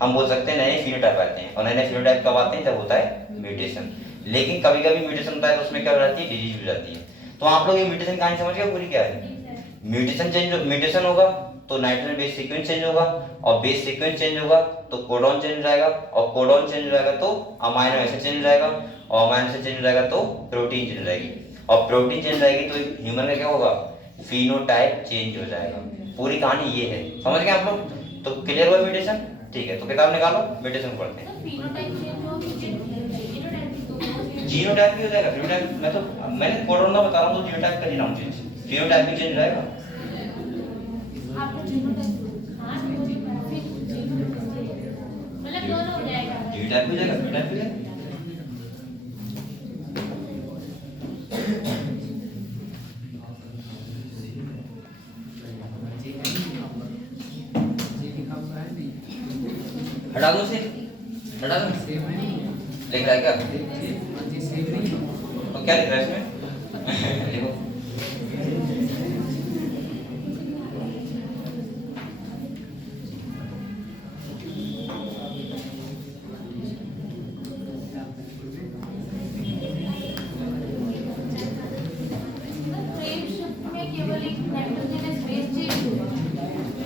हम बोल सकते हैं नए फिनोटाइप आते हैं, और नए फिनोटाइप कब आते हैं, जब होता है म्यूटेशन। लेकिन कभी कभी म्यूटेशन होता है तो उसमें क्या हो जाती है, डिजीज हो जाती है। तो आप लोग ये म्यूटेशन कहानी समझ गए पूरी क्या है। म्यूटेशन होगा तो नाइट्रोजन बेस सीक्वेंस चेंज होगा, और बेस सीक्वेंस चेंज होगा तो कोडॉन चेंज हो जाएगा, और कोडॉन चेंज हो जाएगा तो अमाइनो एसिड चेंज हो जाएगा, और अमाइनो एसिड चेंज हो जाएगा तो प्रोटीन चेंज हो जाएगी, और प्रोटीन चेंज हो जाएगी तो ह्यूमन का क्या होगा, फिनोटाइप चेंज हो जाएगा। पूरी कहानी ये है, समझ गए आप लोग। तो क्लियर हुआ म्यूटेशन, ठीक है। तो किताब निकालो, म्यूटेशन पढ़ते हैं। जीनोटाइप भी हो जाएगा, फिनोटाइप मैंने कोडॉन का बता रहा हूँ, तो जीनोटाइप का जीनोम चेंज, फिनोटाइप भी चेंज हो जाएगा। जीनोटाइप भी हो जाएगा, फिनोटाइप भी हो जाएगा। हटा दो से, हटा दो। लिख रहा है क्या, तो क्या लिख रहा है इसमें लिखो।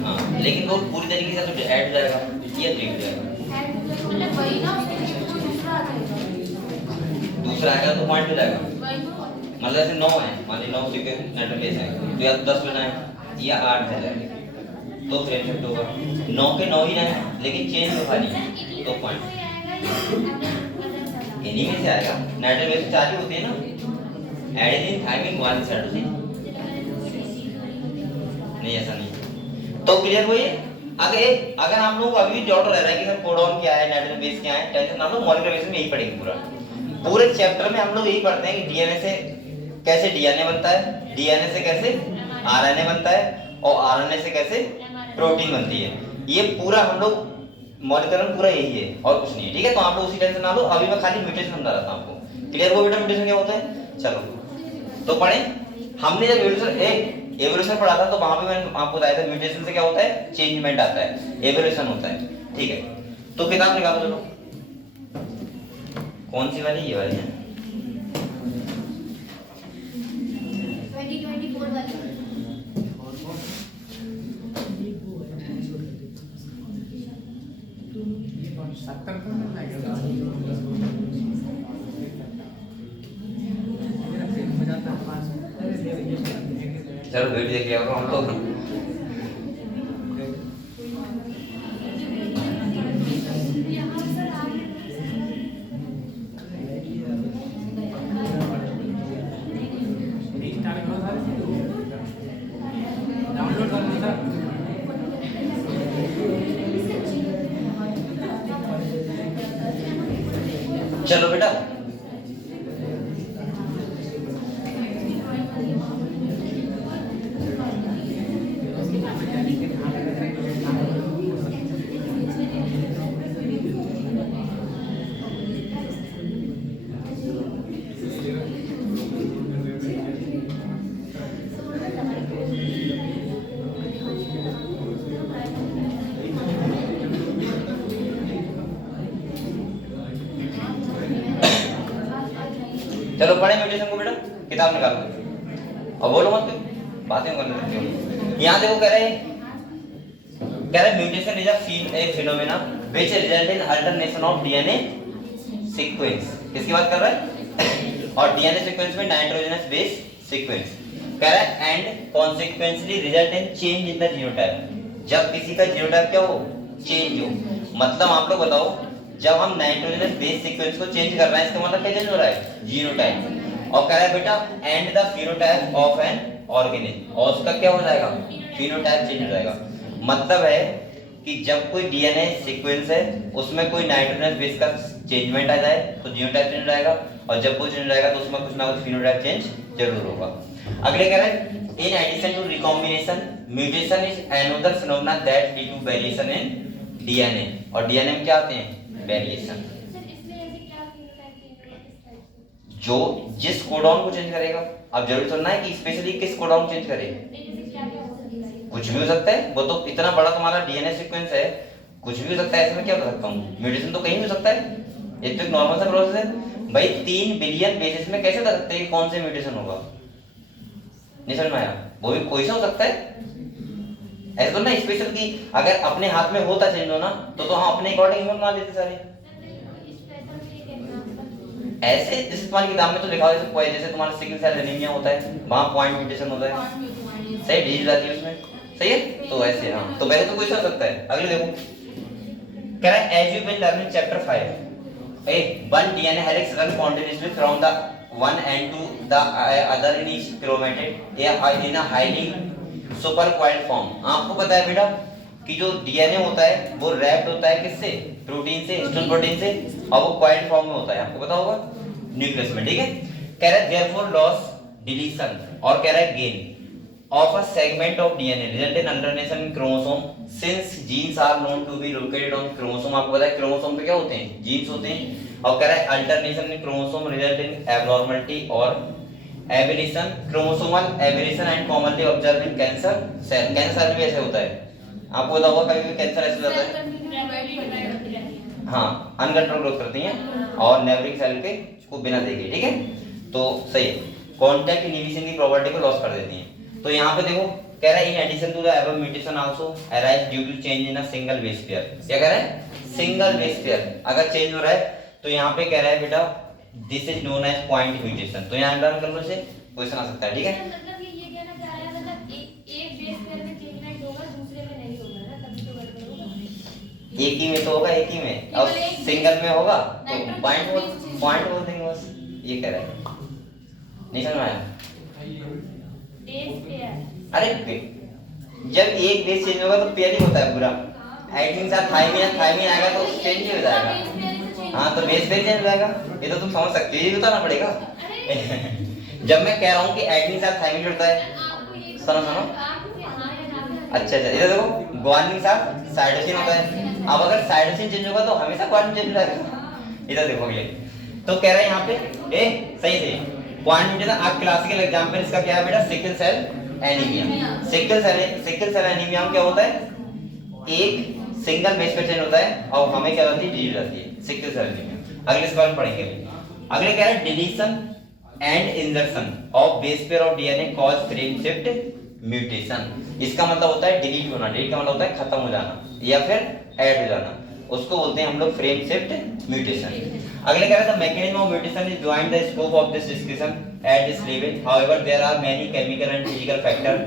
हाँ, लेकिन वो पूरी तरीके से तो ऐड हो जाएगा, ये लिख जाएगा। दूसरा आएगा तो पॉइंट हो जाएगा, मतलब ऐसे 9 है, मान ली 9 सीक्वेंस नाइट्रोजन बेस है, तो या 10 लेना है या 8 लेना है, तो फ्रेम शिफ्ट होगा। 9 के 9 ही रहना, लेकिन चेंज हो खाली, तो पॉइंट इन्हीं में से आएगा। नाइट्रोजन बेस 4 ही होते हैं ना, एडेनिन थाइमिन गुआनिन साइटोसिन, नहीं ऐसा नहीं। तो क्लियर हुई। अगर आप लोग अभी भी डाउट रह रहा है कि सर कोडॉन क्या है, नाइट्रोजन बेस क्या है, टेंशन ना लो, मॉलिक्यूलर बेस में यही पढ़ेंगे। पूरे चैप्टर में हम लोग यही पढ़ते हैं कि डीएनए से कैसे डीएनए बनता है, डीएनए से कैसे आरएनए बनता है, और आरएनए से कैसे प्रोटीन बनती है। ये पूरा हम लोग मॉलिक्यूलर में पूरा यही है और कुछ नहीं है, ठीक है। तो आप लोग उसी टेंशन ना लो, अभी मैं खाली म्यूटेशन समझा रहा था आपको। क्लियर हो बेटा म्यूटेशन क्या होता है। चलो तो पढ़े। हमने जब एवोल्यूशन पढ़ा था तो वहां पे मैंने आपको बताया था म्यूटेशन से क्या होता है, चेंजमेंट आता है, एवोल्यूशन होता है, ठीक है। तो किताब निकालो चलो, कौन सी वाली, ये वाली है 2024 वाली। चलो वीडियो देख लिया हम लोग। डाउनलोड कर लो सर। चलो बेटा चलो पढ़े म्यूटेशन को बेटा, किताब निकालो और बोलो मत, बातें करने लगते हो। यहाँ देखो कह रहे mutation is a phenomena which result in alternation of DNA sequence। किसकी बात कर रहा है और DNA सीक्वेंस में नाइट्रोजनस बेस सीक्वेंस कह रहा है and consequently result in change in the genotype. जब किसी का जीनोटाइप क्या हो, चेंज हो, मतलब आप लोग बताओ जब हम नाइट्रोजनस बेस सीक्वेंस को चेंज कर रहे हैं इसका मतलब क्या चेंज हो रहा है, जीनोटाइप। और कह रहा है बेटा and the phenotype of an organism, और उसका क्या हो जाएगा, फिनोटाइप चेंज हो जाएगा। मतलब है कि जब कोई डीएनए सीक्वेंस है उसमें कोई नाइट्रोजनस बेस का चेंजमेंट आ जाए तो जीनोटाइप चेंज हो जाएगा, और जब वो चेंज हो जाएगा तो उसमें कुछ ना कुछ फिनोटाइप चेंज जरूर होगा। अगले कह रहे हैं in addition to recombination mutation is another phenomena that lead to variation in DNA. और डीएनए में क्या आते हैं, वेरिएशन, जो जिस कोडॉन को चेंज करेगा। अब जरूरी थोड़ा है कि स्पेशली किस कोडॉन चेंज करे, कुछ भी हो सकता है। वो तो इतना बड़ा तुम्हारा डीएनए सीक्वेंस है कुछ भी हो सकता है, ऐसे में क्या कर सकता हूँ, म्यूटेशन तो कहीं भी हो सकता है, ये तो एक नॉर्मल सा प्रोसेस है भाई। 3 बिलियन बेसिस में कैसे बता सकते हैं कि कौन से म्यूटेशन होगा, नहीं समझ में आया? वो भी कोई सा हो सकता है, ऐसा तो ना स्पेशल की अगर अपने हाथ में होता चेंज होना तो हम अपने अकॉर्डिंग ह्यूमन बना देते सारे। ऐसे जैसे तुम्हारी किताब में तो लिखा हुआ है जैसे तुम्हारा सिकल सेल एनीमिया होता है, वहां पॉइंट म्यूटेशन होता है, सही डिजीज आती है उसमें, सही है। तो ऐसे हाँ, तो वैसे तो कोई सा हो सकता है। अगले देखो कह रहा है as you will learn in chapter 5 one DNA helix run continuously from the one end to the other in each chromatid in a highly supercoiled form। आपको पता है बेटा कि जो डीएनए होता है वो रैप्ड होता है किससे, प्रोटीन से, हिस्टोन प्रोटीन से, और वो कॉइल्ड फॉर्म में होता है, आपको पता होगा न्यूक्लियस में, ठीक है। कह रहा है therefore loss deletion और कह रहा है gain of a segment of DNA result in alternation in chromosome since genes are known to be located on chromosome। आपको पता है क्रोमोसोम पे क्या होते हैं, जीन्स होते हैं। और कह रहा है alternation in chromosome result in abnormality or aberration chromosomal aberration and commonly observed in cancer cell। Cancer भी ऐसे होता है, आपको पता होगा कभी भी कैंसर ऐसे होता है, हाँ अनकंट्रोल ग्रोथ करती हैं और नेवरिंग सेल के को बिना देखे, ठीक है। तो सही है, कॉन्टैक्ट इनहिबिशन की प्रॉपर्टी को लॉस कर देती हैं। तो यहाँ पे देखो कह रहा है in addition to the above mutation also arise due to change in a single base pair. क्या कह रहा है, सिंगल बेस पेयर अगर चेंज हो रहा है तो यहाँ पे कह रहा है बेटा this is known as point mutation. तो यहाँ लर्न कर लो, इसे क्वेश्चन आ सकता है, ठीक है। मतलब ये कहना चाह रहा है मतलब एक बेस पेयर में चेंज होगा दूसरे में नहीं होगा ना, तभी तो गड़बड़ होगा। एक ही में तो होगा, एक ही में, और सिंगल में होगा तो पॉइंट बोल देंगे बस, ये कह रहा है, नहीं समझ में आया? अरे जब एक बेस चेंज होगा तो पेयर ही होता है पूरा, एडिंग साथ थाइमिन आएगा तो चेंज ही हो जाएगा। हाँ तो बेस पेयर चेंज हो जाएगा, ये तो तुम समझ सकते हो, ये बताना पड़ेगा। जब मैं कह रहा हूँ कि एडिंग साथ थाइमिन जुड़ता है, सुनो अच्छा इधर देखो ग्वानिन साथ साइटोसिन होता है। अब अगर साइटोसिन चेंज होगा तो हमेशा ग्वानिन चेंज हो जाएगा। इधर देखो ये तो कह रहा है यहाँ पे सही पॉइंट म्यूटेशन। आप क्लासिकल एग्जांपल इसका क्या है बेटा, sickle cell anaemia. Sickle cell anaemia में क्या होता है, एक सिंगल बेस पे चेंज होता है और हमें क्या होती है, डिजीज आती है, सिकल सेल एनीमिया। अगले इस बारे में पढ़ेंगे। अगले कह रहा है deletion and insertion of base pair of DNA cause frame shift mutation. इसका मतलब होता है डिलीट होना, डिलीट का मतलब होता है खत्म हो जाना या फिर ऐड हो जाना, उसको बोलते हैं हम लोग फ्रेम शिफ्ट म्यूटेशन। अगले कह रहे हैं mechanism of mutation is beyond the scope of this discussion at this level, however there are many chemical and physical factor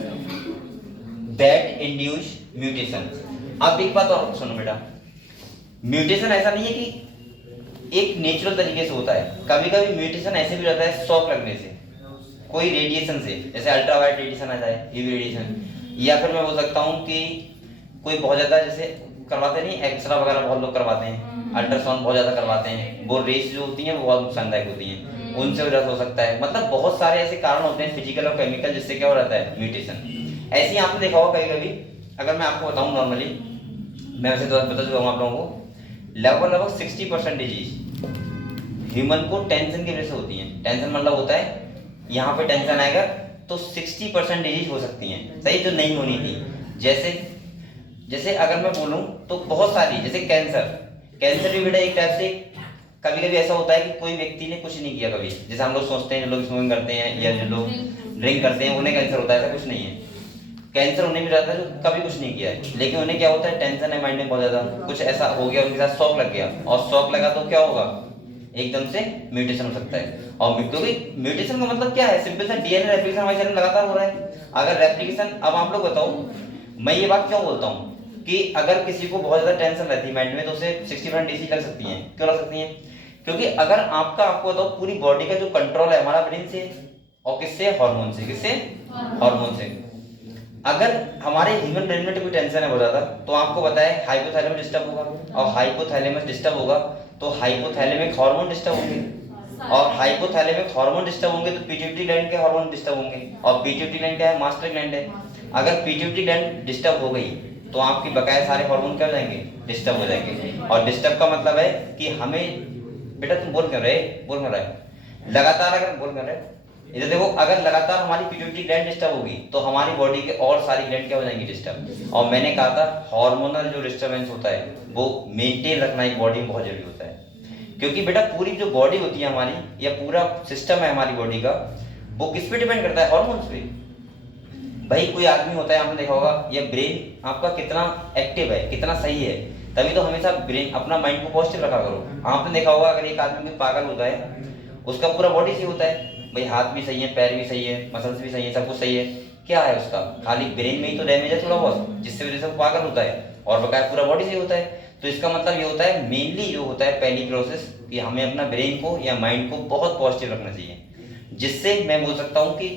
that induce mutation. अब एक बात और सुनो बेटा, म्यूटेशन ऐसा नहीं है कि एक नेचुरल तरीके से होता है, कभी-कभी म्यूटेशन ऐसे भी रहता है शॉक लगने से, कोई रेडिएशन से, जैसे अल्ट्रावायलेट रेडिएशन आ जाए, यूवी रेडिएशन, या फिर मैं बोल सकता हूँ कि कोई बहुत ज्यादा जैसे करवाते नहीं, एक्सरा वगैरह बहुत लोग करवाते हैं, अल्ट्रासाउंड बहुत ज्यादा करवाते हैं, वो रेस जो होती हैं वो बहुत नुकसानदायक होती हैं, उनसे वजह से हो सकता है। मतलब बहुत सारे ऐसे कारण होते हैं फिजिकल और केमिकल जिससे क्या हो रहता है, म्यूटेशन। ऐसे ही आपने देखा होगा कभी-कभी, अगर मैं आपको बताऊं नॉर्मली, मैं वैसे तो बता चुका हूं आप लोगों को, लगभग 60% डिजीज ह्यूमन को टेंशन की वजह से होती है। टेंशन मतलब होता है यहाँ पे टेंशन आएगा तो 60% डिजीज हो सकती हैं, सही, जो नहीं होनी थी। जैसे अगर मैं बोलूं तो बहुत सारी, जैसे कैंसर भी बेटा एक टाइप से, कभी-कभी ऐसा होता है कि कोई व्यक्ति ने कुछ नहीं किया कभी, जैसे हम लोग सोचते हैं जो लोग स्मोकिंग करते हैं या जो लोग ड्रिंक करते हैं उन्हें कैंसर होता है, ऐसा कुछ नहीं है। कैंसर उन्हें भी रहता है जो कभी कुछ नहीं किया है, लेकिन उन्हें क्या होता है, टेंशन है माइंड में बहुत ज्यादा, कुछ ऐसा हो गया उनके साथ, शॉक लग गया, और शॉक लगा तो क्या होगा, एकदम से म्यूटेशन हो सकता है। और क्योंकि म्यूटेशन का मतलब क्या है, सिंपल सा डीएनए रेप्लिकेशन हमारे शरीर में लगातार हो रहा है। अगर रेप्लिकेशन, अब आप लोग बताओ, मैं ये बात क्यों बोलता हूँ कि अगर किसी को बहुत ज्यादा टेंशन रहती है माइंड में तो उसे 60% डिजीज लग सकती हैं। क्यों लग सकती हैं? क्योंकि अगर आपको बताओ पूरी बॉडी का जो कंट्रोल है हमारा ब्रेन से और किससे, हार्मोन से, किससे, हार्मोन से। अगर हमारे ह्यूमन ब्रेन में कोई टेंशन है बहुत ज्यादा तो आपको पता है हाइपोथैलेमस डिस्टर्ब होगा, और हाइपोथैलेमस डिस्टर्ब होगा तो हाइपोथैलेमिक हार्मोन डिस्टर्ब होंगे, और हाइपोथैलेमिक हार्मोन डिस्टर्ब होंगे तो पिट्यूटरी ग्लैंड के हार्मोन डिस्टर्ब होंगे, और पिट्यूटरी ग्लैंड क्या है, मास्टर ग्लैंड है। अगर पिट्यूटरी ग्लैंड डिस्टर्ब हो गई तो आपकी बकाया सारे हार्मोन क्या हो जाएंगे, डिस्टर्ब हो जाएंगे। और डिस्टर्ब का मतलब है कि हमें, बेटा तुम बोल क्यों रहे, लगातार अगर बोल क्यों रहे, इधर देखो, अगर लगातार हमारी पिट्यूटरी ग्लैंड डिस्टर्ब होगी तो हमारी बॉडी के और सारी ग्लैंड क्या हो जाएंगी, डिस्टर्ब। और मैंने कहा था हार्मोनल जो डिस्टर्बेंस होता है वो मेंटेन रखना एक बॉडी में बहुत जरूरी होता है, क्योंकि बेटा पूरी जो बॉडी होती है हमारी या पूरा सिस्टम है हमारी बॉडी का, वो किस पे डिपेंड करता है, हार्मोन्स पे। भाई कोई आदमी होता है, आपने देखा होगा, ये ब्रेन आपका कितना एक्टिव है, कितना सही है, तभी तो हमेशा ब्रेन अपना माइंड को पॉजिटिव रखा करो। आपने देखा होगा अगर एक आदमी कोई पागल होता है, उसका पूरा बॉडी सही होता है, भाई हाथ भी सही है, पैर भी सही है, मसल्स भी सही है, सब कुछ सही है, क्या है उसका, खाली ब्रेन में ही तो डैमेज है थोड़ा बहुत, जिससे वजह से वो पागल होता है, और बकाया पूरा बॉडी सही होता है। तो इसका मतलब ये होता है, मेनली जो होता है पहली प्रोसेस, कि हमें अपना ब्रेन को या माइंड को बहुत पॉजिटिव रखना चाहिए, जिससे मैं बोल सकता हूँ कि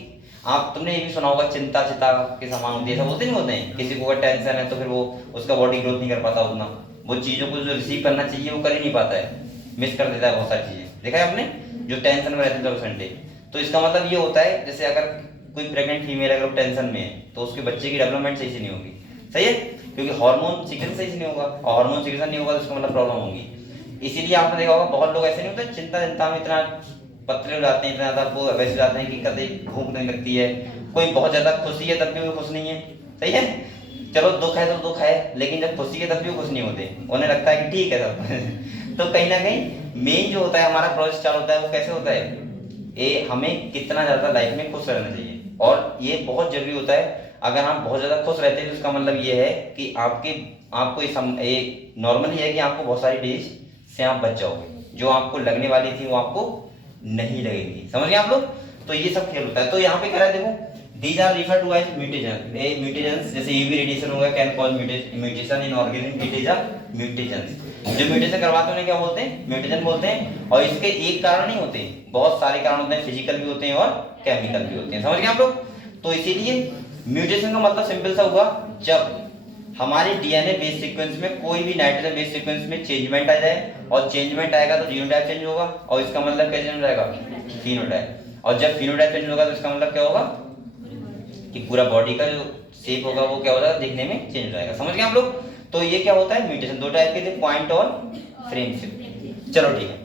आप, तुमने ये भी सुना होगा चिंता चिता के समान होती है, ऐसा बोलते नहीं होते हैं, किसी को अगर टेंशन है तो फिर वो उसका बॉडी ग्रोथ नहीं कर पाता उतना, वो चीज़ों को जो रिसीव करना चाहिए वो कर ही नहीं पाता है, मिस कर देता है बहुत सारी चीज़ें, देखा है आपने, जो टेंशन में रहते हैं 24 घंटे। तो इसका मतलब ये होता है, जैसे अगर कोई प्रेग्नेंट फीमेल अगर टेंशन में है तो उसके बच्चे की डेवलपमेंट सही से नहीं होगी, सही है, क्योंकि हार्मोन सिक्रेशन सही से नहीं होगा, और हार्मोन सिक्रेशन नहीं होगा तो इसका मतलब प्रॉब्लम होगी। इसीलिए आपने देखा होगा बहुत लोग ऐसे नहीं होते, चिंता में इतना पतले हो जाते हैं, इतना ज्यादा वो वैसे जाते हैं कि कभी भूख नहीं लगती है, कोई बहुत ज्यादा खुशी है तब भी वो खुश नहीं है, सही है, चलो दुख है तो दुख है, लेकिन जब खुशी है तब भी वो खुश नहीं होते, उन्हें लगता है कि ठीक है सब तो कहीं ना कहीं मेन जो होता है हमारा प्रोसेस चालू होता है, वो कैसे होता है, ये हमें कितना ज्यादा लाइफ में खुश रहना चाहिए, और ये बहुत जरूरी होता है। अगर आप बहुत ज्यादा खुश रहते हैं तो इसका मतलब ये है कि आपको ये नॉर्मली है कि आपको बहुत सारी डिजीज से आप बच जाओगे, जो आपको लगने वाली थी वो आपको नहीं लगेगी, समझ गए आप लोग। तो ये सब खेल होता है। तो यहाँ पे कह रहा है देखो, these are referred to as mutations, ये mutations जैसे UV रेडिएशन होगा can cause mutation in organism, it is a mutations, जो म्यूटेशन करवाते हैं उन्हें क्या बोलते हैं, म्यूटेशन बोलते हैं। और इसके एक कारण नहीं होते, बहुत सारे कारण होते हैं, फिजिकल भी होते हैं और केमिकल भी होते हैं, समझ गए आप लोग। तो इसीलिए म्यूटेशन का मतलब सिंपल सा हुआ, जब हमारे डीएनए बेस सीक्वेंस में कोई भी नाइट्रोजन बेस सीक्वेंस में चेंजमेंट आ जाए, और चेंजमेंट आएगा तो जीनोटाइप चेंज होगा, और इसका मतलब क्या चेंज हो जाएगा, फिनोटाइप, और जब फिनोटाइप चेंज होगा तो इसका मतलब क्या होगा कि पूरा बॉडी का जो शेप होगा वो क्या हो जाएगा, दिखने में चेंज हो जाएगा, समझ गए आप लोग। तो ये क्या होता है, म्यूटेशन दो टाइप के थे, पॉइंट और फ्रेम शिफ्ट। चलो ठीक है,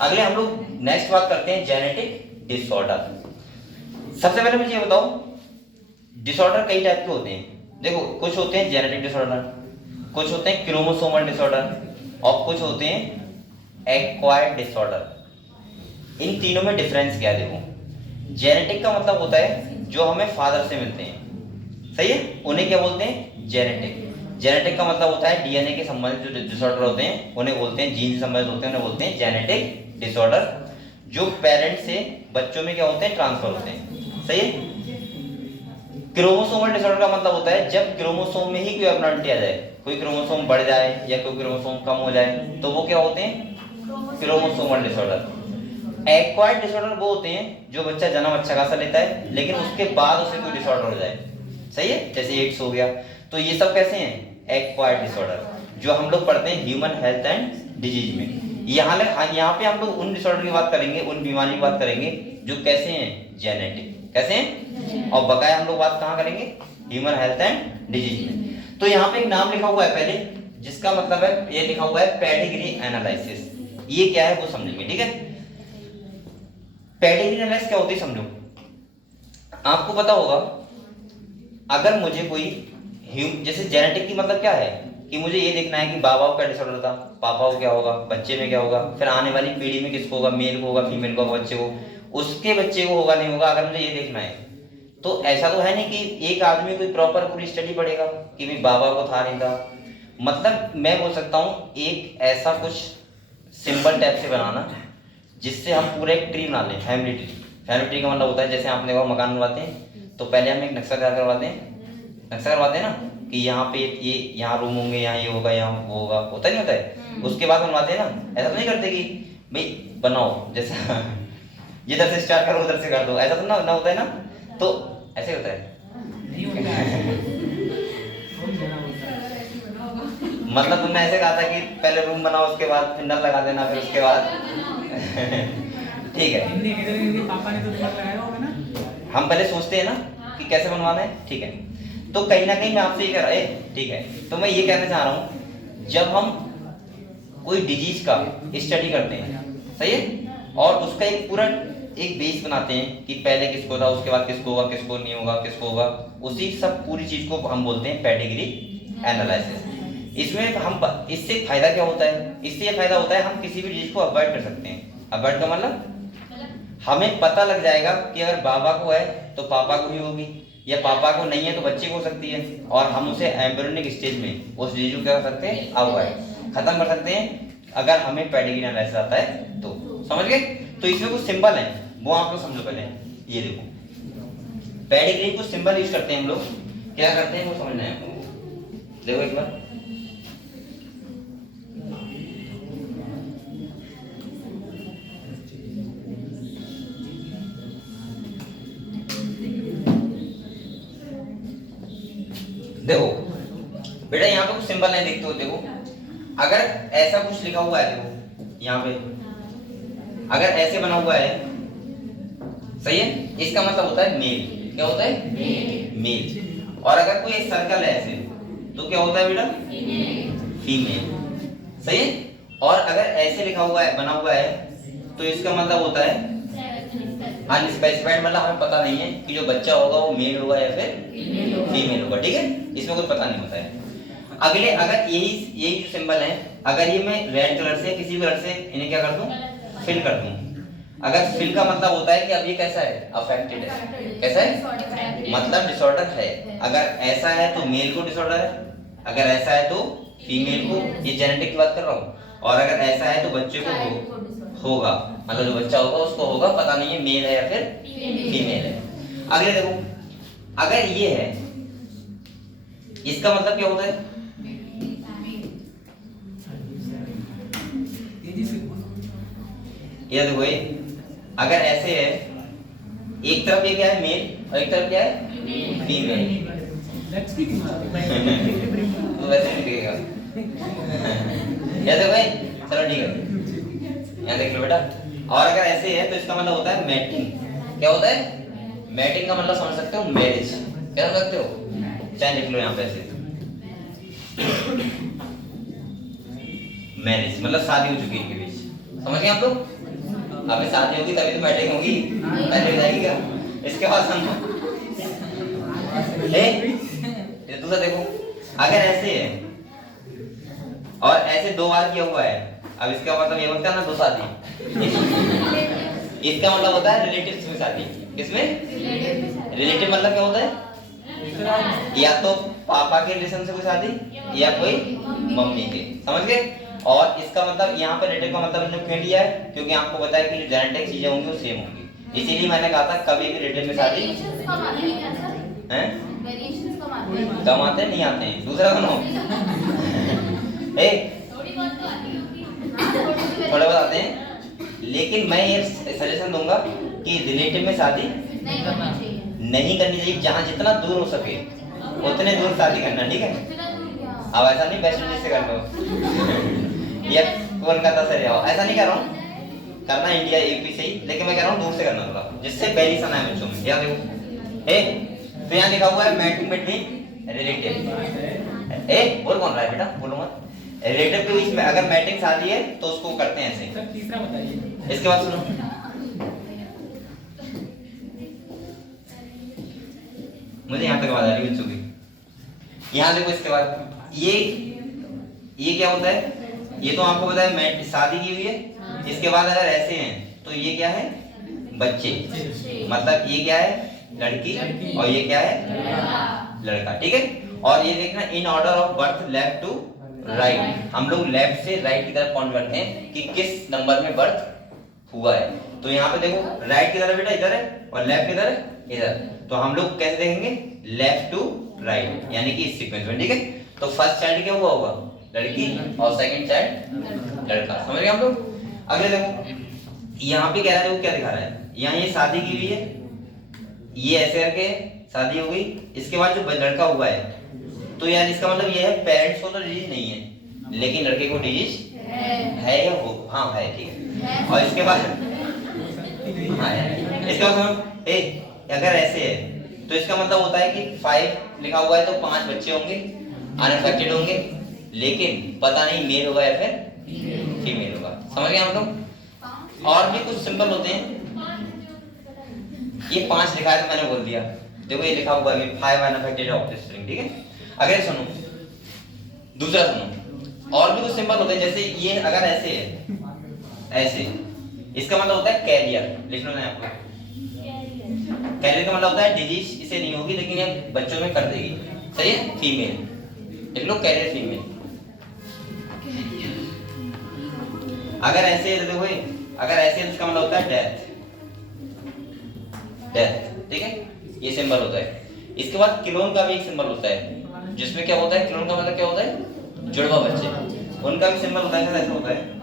अगले हम लोग नेक्स्ट बात करते हैं जेनेटिक डिसऑर्डर। सबसे पहले मुझे ये बताओ, डिसऑर्डर कई टाइप के होते हैं। देखो, कुछ होते हैं जेनेटिक डिसऑर्डर, कुछ होते हैं क्रोमोसोमल डिसऑर्डर, और कुछ होते हैं एक्वायर्ड डिसऑर्डर। इन तीनों में डिफरेंस क्या है, देखो, जेनेटिक का मतलब होता है जो हमें फादर से मिलते हैं, सही है, उन्हें क्या बोलते हैं, जेनेटिक। जेनेटिक का मतलब होता है डीएनए के संबंधित जो डिसऑर्डर होते हैं उन्हें बोलते हैं, जीन से संबंधित होते हैं उन्हें बोलते हैं जेनेटिक डिसऑर्डर, जो पेरेंट से बच्चों में क्या होते हैं, ट्रांसफर होते हैं, सही है। क्रोमोसोमल डिसऑर्डर का मतलब होता है जब क्रोमोसोम में ही कोई एबनॉर्मलिटी आ जाए, कोई क्रोमोसोम बढ़ जाए या कोई क्रोमोसोम कम हो जाए, तो वो क्या होते हैं, क्रोमोसोमल डिसऑर्डर। एक्वायर्ड डिसऑर्डर वो होते हैं जो बच्चा जन्म अच्छा खासा लेता है लेकिन उसके बाद उसे कोई डिसऑर्डर हो जाए, सही है, जैसे एड्स हो गया। तो ये सब कैसे हैं, एक्वायर्ड डिसऑर्डर, जो हम लोग पढ़ते हैं ह्यूमन हेल्थ एंड डिजीज में। यहाँ पे हम लोग उन डिसऑर्डर की बात करेंगे, उन बीमारी की बात करेंगे जो कैसे हैं, जेनेटिक, कैसे हैं, और बकाया हम लोग बात कहाँ करेंगे, ह्यूमन हेल्थ एंड डिजीज में। तो यहाँ पे एक नाम लिखा हुआ है पहले, जिसका मतलब है, ये लिखा हुआ है पेडिग्री एनालिसिस। ये क्या है वो समझेंगे, ठीक है। पेडिग्री एनालिसिस क्या होती है समझो। आपको पता होगा, अगर मुझे कोई जैसे जेनेटिक की मतलब क्या है कि मुझे ये देखना है कि बाबा को क्या डिसऑर्डर था, पापा को क्या होगा, बच्चे में क्या होगा, फिर आने वाली पीढ़ी में किसको होगा, मेल को होगा, फीमेल को होगा, बच्चे को, उसके बच्चे को होगा नहीं होगा, अगर मुझे ये देखना है। तो ऐसा तो है नहीं कि एक आदमी कोई प्रॉपर पूरी स्टडी पढ़ेगा कि भाई बाबा को था नहीं था। मतलब मैं बोल सकता हूँ एक ऐसा कुछ सिंपल टाइप से बनाना जिससे हम पूरा एक ट्री बना लें, फैमिली ट्री। फैमिली ट्री का मतलब होता है जैसे आपने कहा मकान बनवाते हैं तो पहले हम एक नक्शा तैयार करवाते हैं, नक्शा करवाते हैं ना कि यहाँ पे ये यहाँ रूम होंगे, यहाँ ये होगा, यहाँ वो होगा, होता नहीं होता है। उसके बाद बनवाते हैं ना, ऐसा तो नहीं करते कि भाई बनाओ जैसा इधर से स्टार्ट करो उधर से कर दो, ऐसा तो ना होता है ना। तो ऐसे होता है, नहीं होता है। कौन कहना बोलता है? मतलब तुमने ऐसे कहा था कि पहले रूम बनाओ उसके बाद फिर नल लगा देना, फिर उसके बाद ठीक है। हिंदी पापा ने तो दिमाग लगाया होगा ना। हम पहले सोचते हैं ना कि कैसे बनवाना है, ठीक है। तो कहीं ना कहीं मैं आपसे ये कह रहा है, ठीक है, तो मैं ये कहना चाह रहा हूँ, जब हम कोई डिजीज का स्टडी करते हैं, सही है, और उसका एक पूरा एक बेस बनाते हैं कि पहले किसको था, उसके बाद किसको होगा, किसको नहीं होगा, किसको होगा, उसी सब पूरी चीज को हम बोलते हैं पेडिग्री एनालिसिस। इसमें हम इससे फायदा क्या होता है, इससे ये फायदा होता है हम किसी भी चीज को अवॉइड कर सकते हैं। अवॉइड का मतलब हमें पता लग जाएगा कि अगर बाबा को है तो पापा को ही होगी, या पापा को नहीं है तो बच्चे को हो सकती है, और हम उसे एम्ब्रियोनिक स्टेज में उस डिजीज को क्या कर सकते हैं, अवॉइड खत्म कर सकते हैं अगर हमें पेडिग्री एनालिसिस आता है तो। समझ गए? तो इसमें कुछ सिंबल है वो आप लोग समझो पहले। ये देखो पेडिग्री कुछ सिंबल यूज करते हैं हम लोग, क्या करते हैं वो समझना है आपको। देखो एक बार देखो बेटा, यहाँ पे कुछ सिंबल नहीं देखते हो। देखो अगर ऐसा कुछ लिखा हुआ है, देखो यहाँ पे अगर ऐसे बना हुआ है, सही है, इसका मतलब होता है मेल। क्या होता है? मेल। और अगर कोई सर्कल है ऐसे तो क्या होता है बेटा? फीमेल। सही है। और अगर ऐसे लिखा हुआ है, बना हुआ है, तो इसका मतलब होता है अनस्पेसिफाइड, मतलब हमें पता नहीं है कि जो बच्चा होगा वो मेल होगा या फिर फीमेल होगा। ठीक है, इसमें कुछ पता नहीं होता है। अगले अगर यही जो सिंबल है, अगर ये मैं रेड कलर से किसी भी कलर से इन्हें क्या कर दूं, फिल कर दूं। अगर फिल का मतलब होता है कि अब ये कैसा है, अफेक्टेड है। कैसा है? मतलब डिसऑर्डर है। अगर ऐसा है तो मेल को डिसऑर्डर है, अगर ऐसा है तो फीमेल को, ये जेनेटिक की बात कर रहा हूँ, और अगर ऐसा है तो बच्चे को होगा, मतलब जो बच्चा होगा उसको होगा, पता नहीं है मेल है या फिर फीमेल है। अगले देखो, अगर ये है, इसका मतलब क्या होता है? ये देखो, ये अगर ऐसे है, एक तरफ ये क्या है, मेल, और एक तरफ क्या है, फीमेल। तो वैसे नहीं दिखेगा। ये देखो भाई, चलो ठीक है, यहाँ देख लो बेटा। और अगर ऐसे है तो इसका मतलब होता है मैटिंग। क्या होता है? मैटिंग का मतलब समझ सकते हो, मैरिज। क्या समझ सकते हो? चाहे लिख लो यहाँ पे ऐसे, मैरिज मतलब शादी हो चुकी है इनके बीच। समझ गए आप लोग? अबे शादी होगी तभी तो मैटिंग होगी, पहले हो जाएगी क्या? इसके बाद समझो। ये दूसरा देखो, अगर ऐसे है और ऐसे दो बार किया हुआ है, अब इसका मतलब ये बनता है ना, दो शादी। इसका मतलब होता है रिलेटिव्स में शादी। किसमें? रिलेटिव मतलब क्या होता है? या तो पापा के रिलेशन से कोई शादी या कोई मम्मी के। समझ गए? और इसका मतलब यहाँ पे रिलेटिव का मतलब हमने क्यों लिया है, क्योंकि आपको पता है कि जेनेटिक चीजें होंगी वो सेम होंगी, इसीलिए मैंने कहा था कभी भी रिलेटिव में शादी हैं कम आते नहीं आते हैं। दूसरा सुनो, थोड़ा बहुत आते हैं, लेकिन मैं ये सजेशन दूंगा कि रिलेटिव में शादी नहीं करनी चाहिए। जहाँ जितना दूर हो सके उतने दूर शादी करना। ठीक है? अब ऐसा नहीं वेस्ट इंडीज से कर लो या कोलकाता से जाओ, ऐसा नहीं कर रहा हूँ, करना इंडिया यूपी से ही, लेकिन मैं कह रहा हूँ दूर से करना थोड़ा, जिससे वेरिएशन आए बच्चों में। ध्यान देखो, तो यहाँ लिखा हुआ है मैटिंग बिटवीन रिलेटिव। बोल कौन रहा है बेटा? बोलो मत। रिलेटिव के बीच में अगर मैटिंग शादी है तो उसको करते हैं ऐसे। तीसरा बताइए। इसके बाद सुनो, मुझे यहाँ तक बात आ रही बच्चों की। यहाँ देखो, इसके बाद ये क्या होता है? ये तो आपको पता है शादी की हुई है। इसके बाद अगर ऐसे हैं तो ये क्या है? बच्चे। मतलब ये क्या है? लड़की, और ये क्या है? लड़का। ठीक है? और ये देखना, in order of birth left to right, हम लोग लेफ्ट से राइट की तरफ काउंट करते हैं कि किस नंबर में बर्थ हुआ है। तो यहाँ पे देखो, राइट की तरफ बेटा इधर है और लेफ्ट की तरफ इधर, तो हम लोग कैसे देखेंगे? लेफ्ट टू राइट, यानी कि इस सीक्वेंस में। ठीक है? तो फर्स्ट चाइल्ड क्या हुआ होगा? लड़की, और सेकंड चाइल्ड लड़का। समझ गए हम लोग? अगले देखो, यहाँ पे कह रहा है, वो क्या दिखा रहा है? यहाँ ये शादी की हुई है, ये ऐसे करके शादी हो गई। इसके बाद जो लड़का हुआ है, तो यार इसका मतलब ये है पेरेंट्स को तो डिजीज नहीं है, लेकिन लड़के को डिजीज है या हो? हाँ है। ठीक है? और इसके बाद हाँ है। इसके बाद अगर ऐसे है तो इसका मतलब होता है कि 5 लिखा हुआ है तो 5 बच्चे होंगे, अनअफेक्टेड होंगे, लेकिन पता नहीं मेल होगा या फिर फीमेल होगा। समझ गए हम लोग? और भी कुछ सिंबल होते हैं। ये 5 लिखा है तो मैंने बोल दिया। देखो ये लिखा हुआ है 5 अनअफेक्टेड ऑफ द स्ट्रिंग, ठीक है। अगर सुनो, दूसरा सुनो, और भी कुछ सिंबल होते हैं, जैसे ये अगर ऐसे है, ऐसे, इसका मतलब होता है कैरियर। लिख लो ना आपको, कैरियर का मतलब होता है डिजीज इसे नहीं होगी लेकिन ये बच्चों में कर देगी, सही है। फीमेल लिख लो, कैरियर फीमेल। अगर ऐसे देखो, अगर ऐसे इसका मतलब होता है डेथ, डेथ, ठीक है, ये सिंबल होता है। इसके बाद क्लोन का भी एक सिंबल होता है, जिसमें क्या होता है, क्लोन का मतलब क्या होता है, जुड़वा बच्चे, उनका भी सिंबल होता है, ऐसा होता है,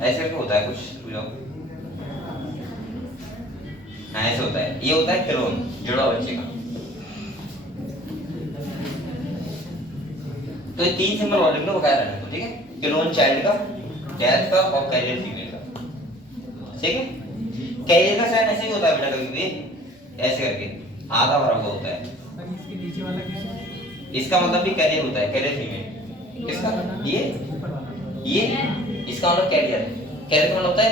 ऐसे करके होता है कुछ, हाँ ऐसे होता है। ये होता है क्लोन, जुड़वा बच्चे का। तो ये 3 सिंबल और लिख लो, बकाया रहने को, ठीक है। क्लोन चाइल्ड का, डेथ का और कैरियर फीमेल का, ठीक है। कैरियर का साइन ऐसे ही होता है बेटा, कभी भी ऐसे करके आधा भरा हुआ होता है। इसके नीचे वाला कैसे? इसका मतलब भी कैरियर होता है, कैरियर फीमेल। किसका? ये इसका मतलब कैरियर, कैरियर का मतलब होता है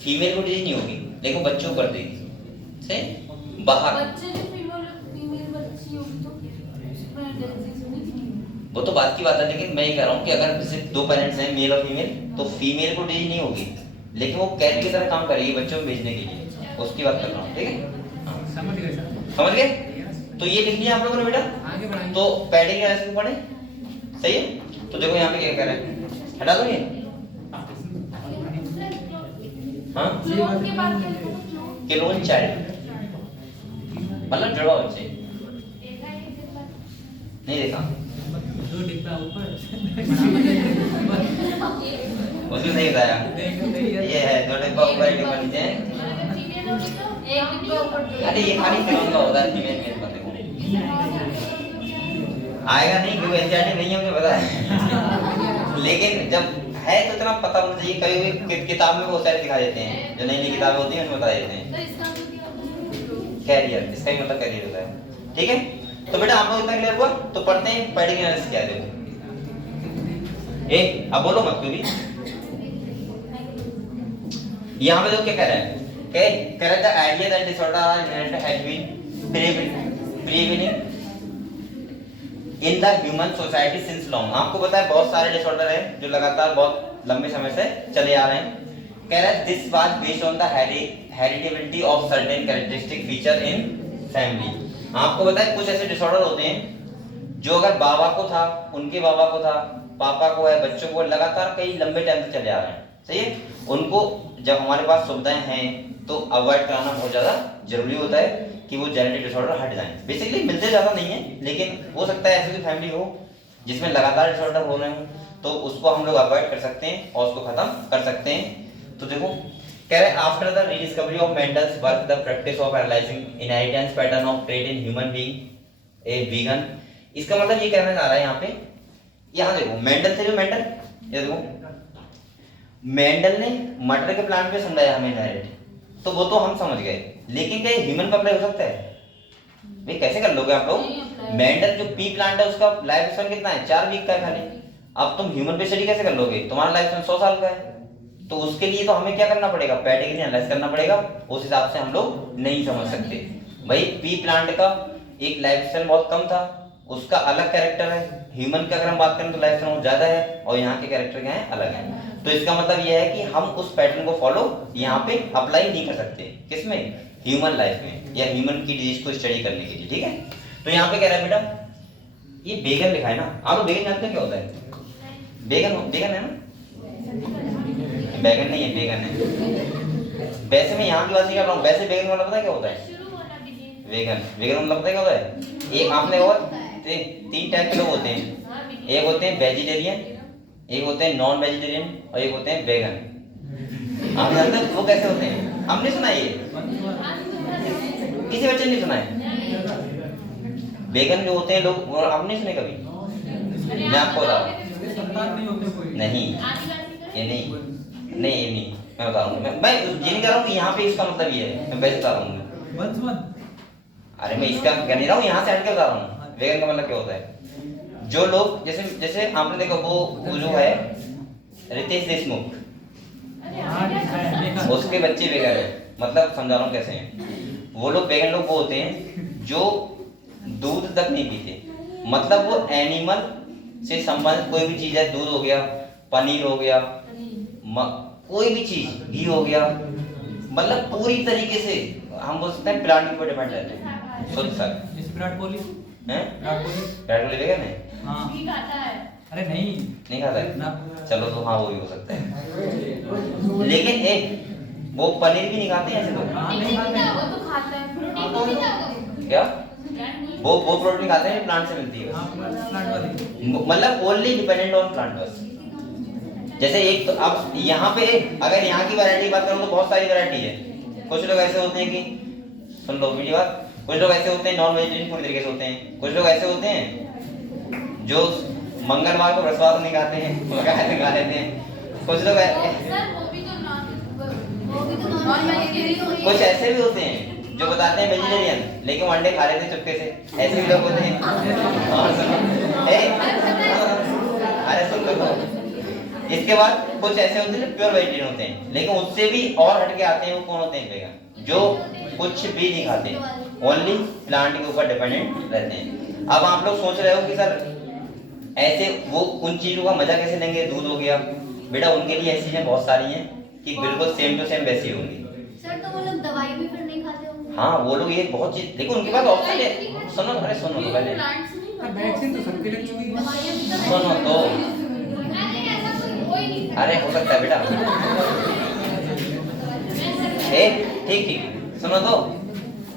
फीमेल को डिजीज नहीं होगी लेकिन बच्चों को कर देगी, सही। बाहर बच्चे जो फीमेल बच्ची होगी तो उसमें डिजीज होनी चाहिए, वो तो बात की बात है, लेकिन मैं ये कह रहा हूँ कि अगर सिर्फ 2 पेरेंट्स हैं, मेल और फीमेल, तो फीमेल को डिजीज नहीं होगी लेकिन वो कैरियर की तरह काम करेगी बच्चों को भेजने के लिए, उसकी बात कर रहा हूँ, ठीक है। समझ गए सर? समझ गए? तो ये लिख लिया आप लोगों ने बेटा। आगे बढ़ाएंगे। तो पैडिंग ऐसे पढ़े, सही है। तो देखो यहाँ पे क्या कह रहा है, हटा दो ये, हाँ, क्लोन के बाद क्या लिखोगे? क्लोन चाइल्ड मतलब जुड़वा बच्चे। देखा है ये दिन बाद? नहीं देखा, 2 डिब्बा ऊपर उसमें नहीं बताया। ये है 2 डिब्बा ऊपर, 1 डिब्बा नीचे है। अगर फीमेल होगी तो एक डिब्बा ऊपर दो। अरे ये खाली क्लोन का होता है, फीमेल मेल का देखो आएगा नहीं, क्योंकि एनसीईआरटी नहीं है, मुझे पता है। लेकिन जब है तो इतना पता होना चाहिए। कभी भी किताब में वो सारे दिखा देते हैं, जो नई नई किताबें होती हैं उनमें बता देते हैं। तो इसका मतलब क्या होता है? कैरियर, इसका ही मतलब कैरियर होता है, ठीक है। तो बेटा आप लोग इतना क्लियर हुआ, तो पढ़ते हैं पैडिंग एनालिसिस क्या है। देखो अब बोलो मत क्योंकि यहाँ पे देखो क्या कह रहा है, कह रहा है the idea that disorder are inherent has been prevailing in the human society since long. आपको पता है बहुत सारे डिसऑर्डर हैं जो लगातार बहुत लंबे समय से चले आ रहे हैं। कह रहा है this was based on the heritability of certain characteristic feature in family. आपको पता है कुछ ऐसे डिसऑर्डर होते हैं जो अगर बाबा को था, उनके बाबा को था, पापा को है, बच्चों को, लगातार कई लंबे टाइम से चले आ रहे हैं, सही है। उनको जब हमारे पास सुविधाएं हैं तो अवॉइड कराना बहुत ज्यादा जरूरी होता है कि वो जेनेटिक डिसऑर्डर हट जाएं। बेसिकली मिलते ज्यादा नहीं है, लेकिन हो सकता है ऐसी कोई फैमिली हो जिसमें लगातार डिसऑर्डर हो रहे हो, तो उसको हम लोग अवॉइड कर सकते हैं और उसको खत्म कर सकते हैं। तो देखो कह रहे हैं after the rediscovery of Mendel's work the practice of analysing inheritance pattern of trait in human being a vegan. इसका मतलब ये कहना चाह रहा है यहाँ पे, यहाँ देखो मेंडल थे जो मेंडल, ये देखो मेंडल ने मटर के प्लांट पे समझाया हमें इनहेरिट, तो वो तो हम समझ गए, लेकिन क्या ह्यूमन पर अप्लाई हो सकता है? भाई कैसे कर लोगे आप लोग? मेंडल जो पी प्लांट है उसका लाइफ स्पैन कितना है? 4 वीक का है खाली। अब तुम ह्यूमन पे स्टडी कैसे कर लोगे? तुम्हारा लाइफ स्पैन 100 साल का है। तो उसके लिए तो हमें क्या करना पड़ेगा? पेडिग्री एनालाइज करना पड़ेगा, उस हिसाब से हम लोग नहीं समझ सकते। भाई पी प्लांट का एक लाइफ स्पैन बहुत कम था, उसका अलग कैरेक्टर है। ह्यूमन का अगर हम बात करें तो लाइफ स्पैन ज्यादा है और यहाँ के कैरेक्टर क्या है? अलग है। तो इसका मतलब यह है कि हम उस पैटर्न को फॉलो यहाँ पे अप्लाई नहीं कर सकते। किसमें? ह्यूमन लाइफ में या ह्यूमन की डिजीज को स्टडी करने के लिए, ठीक है। तो यहाँ पे कह रहा है बेटा ये बेगन लिखा है ना, आप लोग बेगन जानते हैं क्या होता है? बेगन बेगन है ना, बैगन नहीं है, बेगन है। वैसे मैं यहाँ की बात नहीं कर रहा हूँ, वैसे बेगन वाला पता है क्या होता है? वेगन, वेगन मतलब पता है क्या होता है? एक आपने और 3 टाइप के लोग होते हैं, एक होते हैं वेजिटेरियन, एक होते हैं नॉन वेजिटेरियन और एक होते हैं वेगन। आप जानते हैं वो कैसे होते हैं? हमने सुना ये, किसी बच्चे ने नहीं सुना है। वेगन जो होते हैं लोग, आपने सुने कभी? मैं आपको बता रहा हूँ, नहीं ये नहीं, नहीं ये नहीं, मैं बता रहा हूँ। मैं ये नहीं कह रहा हूँ कि यहाँ पे इसका मतलब ये है, मैं वैसे बता रहा हूँ। अरे मैं इसका कह नहीं रहा हूँ, यहाँ से हट के बता रहा हूँ। वेगन का मतलब क्या होता है? जो लोग जैसे जैसे आपने देखा वो जो है रितेश देशमुख, हाँ देखा है, देखा है। उसके बच्चे वेगन हैं। मतलब समझा रहा हूँ कैसे हैं वो लोग। वेगन लोग वो होते हैं जो दूध तक नहीं पीते, मतलब वो एनिमल से संबंधित कोई भी चीज है, दूध हो गया, पनीर हो गया, कोई भी चीज, घी हो गया, मतलब पूरी तरीके से हम बोल सकते हैं प्लांट के ऊपर डिपेंड रहते हैं। शुद्ध सर जैसे विराट कोहली हैं, विराट कोहली विराट कोहली वेगन है? हाँ घी खाता है। अरे नहीं नहीं खाता है? ना चलो तो हाँ वो भी हो सकता है। लेकिन एक वो पनीर भी नहीं खाते हैं ऐसे तो। हाँ प्रोटीन नहीं नहीं खाते खाता, हैं। वो तो खाता है। प्रोटीन तो पीता होगा। क्या? ब्रांड नहीं। वो प्रोटीन खाते हैं, प्लांट से मिलती है। हाँ प्लांट वाली मतलब ओनली डिपेंडेंट ऑन प्लांट बस। जैसे एक तो अब यहाँ पे अगर यहाँ की वैरायटी की बात करूँ तो बहुत सारी वैरायटी है। कुछ लोग ऐसे होते हैं कि सुन लो मेरी बात, कुछ लोग ऐसे होते हैं नॉन वेजिटेरियन पूरी तरीके से होते हैं, कुछ लोग ऐसे होते हैं जो मंगलवार को बृहस्पतिवार नहीं खाते हैं, उनका खा लेते हैं। कुछ लोग सर वो भी तो नॉन वेजिटेरियन कुछ ऐसे भी होते हैं जो बताते हैं वेजिटेरियन लेकिन वो अंडे खा लेते हैं चुपके से। ऐसे भी लोग होते हैं। और सुनो अरे सुन लो, इसके बाद कुछ ऐसे होते हैं जो प्योर वेजिटेरियन होते हैं, लेकिन उससे भी और हटके आते हैं। वो कौन होते हैं वेगन? जो कुछ भी नहीं खाते, ओनली प्लांट के ऊपर डिपेंडेंट रहते हैं। अब आप लोग सोच रहे हो कि सर ऐसे वो उन चीजों का मजा कैसे लेंगे? दूध हो गया, बेटा उनके लिए ऐसी चीजें बहुत सारी हैं कि बिल्कुल सेम टू सेम वैसी होंगी। सर तो वो लोग दवाई भी फिर नहीं खाते होंगे? हाँ वो लोग ये बहुत चीज देखो, उनके पास ऑप्शन है। सुनो, अरे सुनो तो पहले प्लांट्स नहीं खाते। वैक्सीन तो सबके लग चुकी है। दवाइयाँ भी तो सुनो तो, अरे ऐसा कुछ हो ही नहीं सकता। अरे हो सकता है बेटा। ठीक ठीक सुनो तो,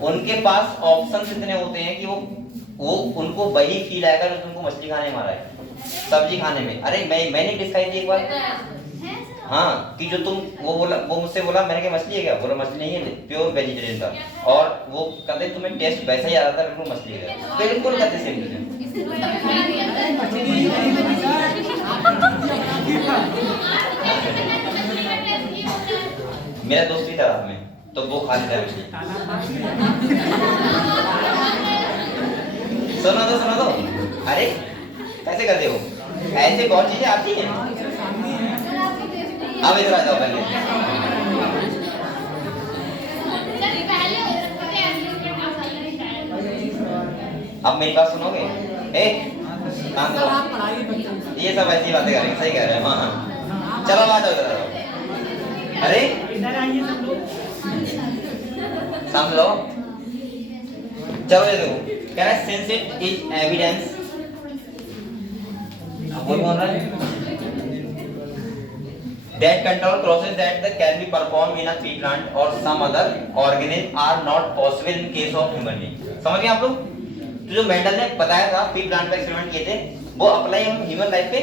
उनके पास ऑप्शन इतने होते हैं कि वो उनको वही फील आएगा जो तुमको मछली खाने में मारा है, सब्जी खाने में। अरे मैंने डिश खाई थी एक बार। है सर? हाँ कि जो तुम वो मुझसे बोला, मैंने कहा मछली है क्या? बोला मछली नहीं है, प्योर वेजिटेरियन था। और वो कहते तुम्हें टेस्ट वैसा ही आ रहा था, बिल्कुल मछली का, बिल्कुल कहते सेम टू सेम। मेरा दोस्त भी था रात में, तो वो खा लेता है मछली। सुनो तो, अरे कैसे करते हो? ऐसे बहुत चीजें आती हैं। सर आपको टेस्ट नहीं है? अब इधर आ जाओ पहले। सर पहले हो सकता है ऐसे मसाला नहीं खाया। अब मेरी बात सुनोगे? कान सर दो। आप पढ़ाइए बच्चों को। ये सब ऐसी बातें करेंगे, सही कह रहे हैं। हाँ चलो आ जाओ, इधर आ जाओ। अरे इधर आइए सब लोग। समझ लो, चलो ये देखो, कह रहा है सिंस इट इज एविडेंस, बोल रहा है that control process that can be performed in a tree plant or some other organism are not possible in case of human being। समझ गए आप लोग? तो जो मेंडल ने बताया था, ट्री प्लांट पे एक्सपेरिमेंट किए थे, वो अप्लाई हम ह्यूमन लाइफ पे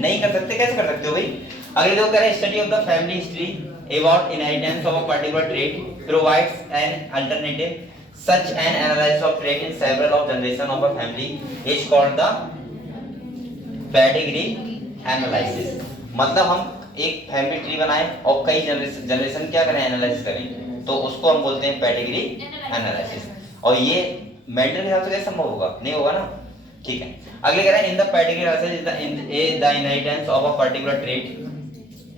नहीं कर सकते। कैसे कर सकते हो भाई? अगले देखो कह रहे हैं study of the family history about inheritance of a particular trait provides an alternative. Such an analysis of trait in several of generation of a family is called the pedigree analysis। मतलब हम एक family tree बनाएं और कई generation क्या करें, analysis करें, तो उसको हम बोलते हैं पेडिग्री एनालिसिस। और ये मेंडल के हिसाब से कैसे संभव होगा? नहीं होगा ना। ठीक है, अगले कह रहे हैं इन the pedigree analysis the inheritance of a particular trait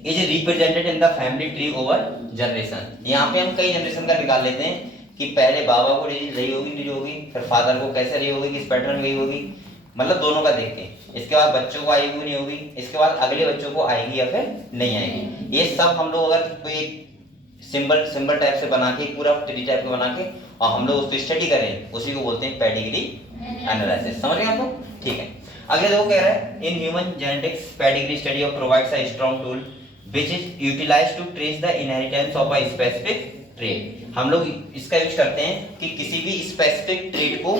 is represented in the family tree over generation. यहाँ पे हम कई जनरेशन का निकाल लेते हैं कि पहले बाबा को डिजीज रही होगी, नहीं होगी, फिर फादर को कैसे रही होगी, किस पैटर्न में गई होगी, मतलब दोनों का देख के। इसके बाद बच्चों को आएगी नहीं होगी, इसके बाद अगले बच्चों को आएगी या फिर नहीं आएगी। ये सब हम लोग अगर कोई एक सिंबल टाइप से बना के, पूरा ट्री टाइप का बना के, और हम लोग उसको स्टडी करें, उसी को बोलते हैं पेडिग्री एनालिसिस। समझ गए आप लोग? ठीक है, अगले देखो कह रहा है in human genetics pedigree study of provides a strong tool which is utilized to trace the inheritance of a specific trait। हम लोग इसका यूज करते हैं कि किसी भी स्पेसिफिक ट्रेट को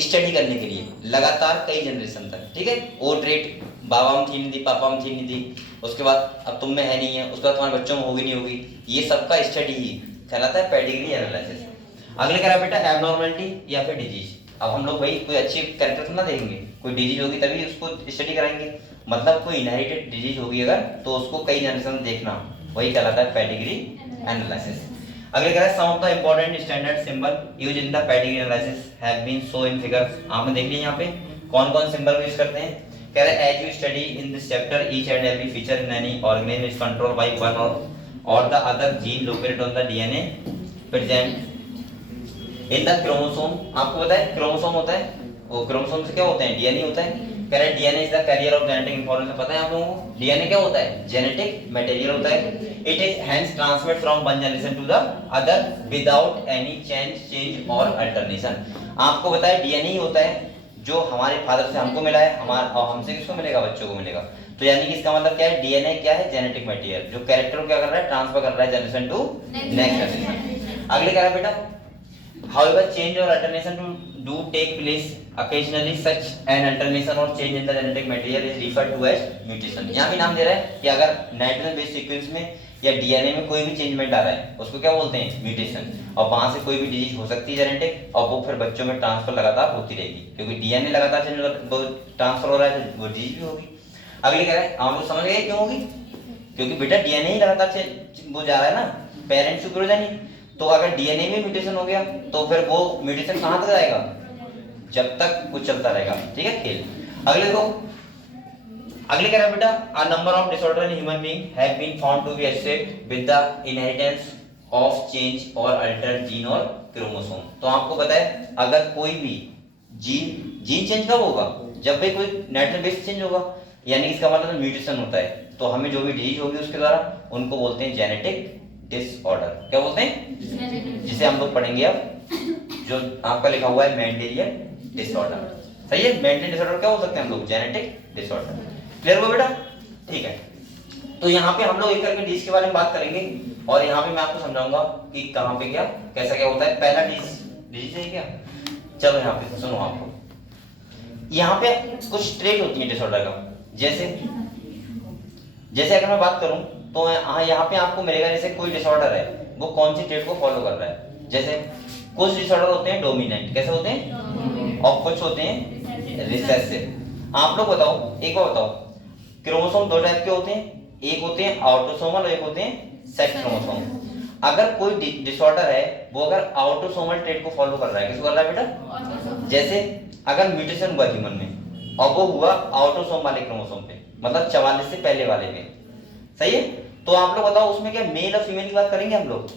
स्टडी करने के लिए लगातार कई जनरेशन तक। ठीक है, वो ट्रेट बाबा में थी नहीं थी, पापा में थी नहीं थी, उसके बाद अब तुम में है नहीं है, उसके बाद तुम्हारे बच्चों में होगी नहीं होगी, ये सबका स्टडी ही कहलाता है पेडिग्री एनालिसिस। अगले कह रहा बेटा एबनॉर्मलिटी या फिर डिजीज। अब हम लोग भाई कोई अच्छी कैरेक्टर ना देखेंगे, कोई डिजीज होगी तभी उसको स्टडी कराएंगे। मतलब कोई इनहेरिटेड डिजीज होगी अगर, तो उसको कई जनरेशन देखना, वही कहलाता है पेडिग्री एनालिसिस। अगले कह रहा है some of the important standard symbol use in the pedigree analysis have been show in figures. आपने देख लिया यहाँ पे कौन कौन सिंबल यूज करते हैं। कह रहे as you study in this chapter each and every feature in any organism is controlled by one or the other gene located on the DNA present in the chromosome. आपको पता है chromosome होता है, वो क्रोमोसोम से क्या होते हैं, डीएनए होता है। कह रहे DNA is the carrier of genetic information. पता है आप लोगों को डीएनए क्या होता है, जेनेटिक मटेरियल होता है। It is hence transmit from one generation to the other without any change और अल्टरनेशन। आपको पता है डीएनए ही होता है जो हमारे फादर से हमको मिला है, हमारा और हमसे किसको मिलेगा, बच्चों को मिलेगा। तो यानी कि इसका मतलब क्या है, डीएनए क्या है, जेनेटिक मटेरियल जो कैरेक्टर को क्या कर रहा है, ट्रांसफर कर रहा है जनरेशन टू नेक्स्ट जनरेशन। अगले कह रहा है बेटा however change or alternation do take place occasionally such an alternation or change in the genetic material is referred to as mutation। यहाँ भी नाम दे रहा है कि अगर नाइट्रोजन बेस सीक्वेंस में या डीएनए में कोई भी चेंजमेंट आ रहा है उसको क्या बोलते हैं, म्यूटेशन। और वहां से कोई भी डिजीज हो सकती है जेनेटिक, और वो फिर बच्चों में ट्रांसफर लगातार होती रहेगी क्योंकि डीएनए लगातार ट्रांसफर हो रहा है तो वो डिजीज भी होगी। अगले कह रहा है आप लोग समझ गए क्यों होगी, क्योंकि बेटा डीएनए ही लगातार वो जा रहा है ना पेरेंट्स टू प्रोजेनिक। तो अगर डीएनए में म्यूटेशन हो गया तो फिर वो म्यूटेशन कहां तक जाएगा, जब तक कुछ चलता रहेगा। ठीक है खेल। अगले देखो, अगले कह रहा है बेटा a number of disorder in human being have been found to be associated with the inheritance of change और अल्टर जीन और क्रोमोसोम। तो आपको पता है अगर कोई भी जीन चेंज कब होगा, जब भी कोई नाइट्रोजन बेस चेंज होगा, यानी इसका मतलब म्यूटेशन होता है। तो हमें जो भी डिजीज होगी उसके द्वारा उनको बोलते हैं जेनेटिक डिसऑर्डर। क्या बोलते हैं, जिसे हम लोग पढ़ेंगे अब, जो आपका लिखा हुआ है मेंडेलियन डिसऑर्डर। सही है, मेंडेलियन डिसऑर्डर क्या हो सकते हैं हम लोग, जेनेटिक डिसऑर्डर। क्लियर हुआ बेटा? ठीक है। तो यहाँ पे हम लोग एक करके डिजीज के बारे में बात करेंगे और यहाँ पे मैं आपको समझाऊंगा कि कहाँ पे क्या कैसा क्या होता है। पहला डिजीज है क्या, चलो यहाँ पे सुनो। आपको यहाँ पे कुछ ट्रेट होती है डिसऑर्डर का, जैसे अगर मैं बात करूं तो यहाँ पे आपको मिलेगा जैसे कोई डिसऑर्डर है वो कौन सी ट्रेट को फॉलो कर रहा है। जैसे कुछ डिसऑर्डर होते हैं डोमिनेंट, कैसे होते हैं, और कुछ होते हैं रिसेसिव। आप लोग बताओ, एक बार बताओ, क्रोमोसोम दो टाइप के होते हैं, एक होते हैं ऑटोसोमल और एक होते हैं सेक्स क्रोमोसोम। अगर कोई डिसऑर्डर है वो अगर ऑटोसोमल ट्रेट को फॉलो कर रहा है, किसको कर रहा है बेटा, जैसे अगर म्यूटेशन हुआ ह्यूमन में और वो हुआ ऑटोसोम वाले क्रोमोसोम पे, मतलब 44 से पहले वाले पे, सही है। तो आप लोग बताओ उसमें क्या मेल और फीमेल की बात करेंगे हम लोग,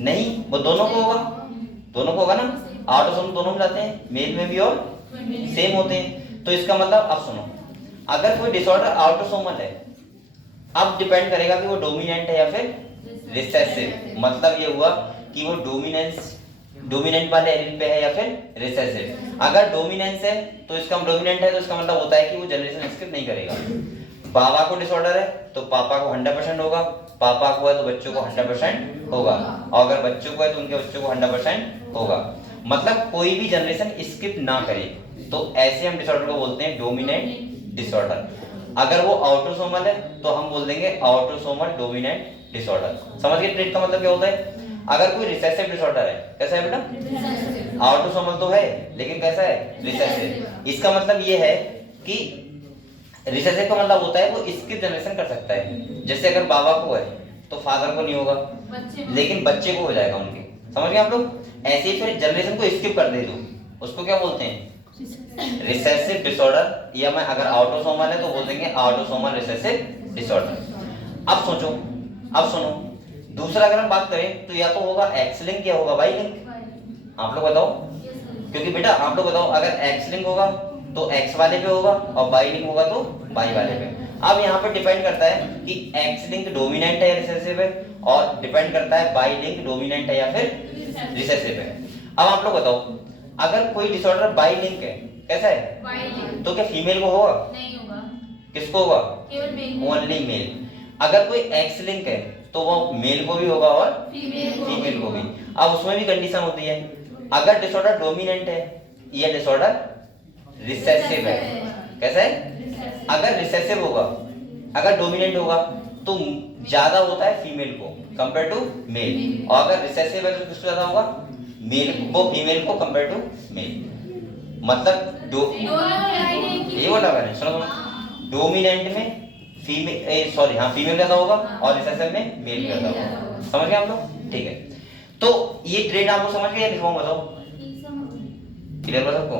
नहीं, वो दोनों को होगा, दोनों को होगा ना, ऑटोसोम दोनों में जाते हैं, मेल में भी और सेम होते हैं। तो इसका मतलब अब सुनो, अगर कोई डिसऑर्डर ऑटोसोमल है, अब डिपेंड करेगा कि वो डोमिनेंट है या फिर रिसेसिव। मतलब ये हुआ कि वो डोमिनेंट वाले एलील पे है या फिर रिसेसिव। अगर डोमिनेंस है तो इसका डोमिनेंट है तो इसका मतलब होता है कि वो जनरेशन स्किप नहीं करेगा। बाबा को डिसऑर्डर है तो पापा को 100% होगा, पापा को है तो बच्चों को 100% होगा, और अगर बच्चों को है तो उनके बच्चों को 100% होगा। मतलब कोई भी जनरेशन स्किप ना करे, तो ऐसे हम डिसऑर्डर को बोलते हैं डोमिनेंट डिसऑर्डर। अगर वो ऑटोसोमल है तो हम बोल देंगे ऑटोसोमल डोमिनेंट डिसऑर्डर। समझ गए ट्रेट का मतलब क्या होता है। अगर कोई रिसेसिव डिसऑर्डर है, कैसा है बेटा, ऑटोसोमल तो है लेकिन कैसा है, रिसेसिव। इसका मतलब ये है कि रिसेसिव का मतलब होता है वो स्किप जनरेशन कर सकता है। जैसे अगर बाबा को है तो फादर को नहीं होगा, लेकिन बच्चे को हो जाएगा उनके। समझ गए आप लोग। ऐसे ही फिर जनरेशन को स्किप कर दे दो, उसको क्या बोलते हैं, रिसेसिव डिसऑर्डर। या मैं अगर ऑटोसोमल है तो बोल देंगे ऑटोसोमल रिसेसिव डिसऑर्डर। अब सोचो, अब सुनो, दूसरा अगर हम बात करें तो या तो होगा एक्स लिंक या होगा वाई लिंक। आप लोग बताओ, क्योंकि बेटा आप लोग बताओ, अगर एक्स लिंक होगा तो एक्स वाले पे होगा और वाई लिंक होगा तो वाई वाले पे। अब यहाँ पे डिपेंड करता है कि एक्स लिंक डोमिनेंट है या रिसेसिव है, और डिपेंड करता है वाई लिंक डोमिनेंट है या फिर रिसेसिव है। अब आप लोग बताओ, अगर कोई डिसऑर्डर बाई लिंक है, कैसा है, तो क्या फीमेल को होगा, नहीं होगा, किसको होगा, केवल मेल, ओनली मेल। अगर कोई एक्स लिंक है तो वो मेल को भी होगा और फीमेल को भी। अब उसमें भी कंडीशन होती है, अगर डिसऑर्डर डोमिनेंट है या डिसऑर्डर रिसेसिव है, कैसा है, अगर रिसेसिव होगा, अगर डोमिनेंट होगा तो ज्यादा होता है फीमेल को कंपेयर टू मेल, और अगर रिसेसिव है तो किसको ज्यादा होगा, मेल को, फीमेल को कंपेयर टू मेल। मतलब ये बोला मैंने, सुनो, डोमिनेंट में फीमेल, सॉरी हाँ, फीमेल ज्यादा होगा और रिसेसिव में मेल ज्यादा होगा। समझ गए आप लोग, ठीक है। तो ये ट्रेड आप लोग समझ गए या लिखवाऊं, बताओ, क्लियर हो सबको।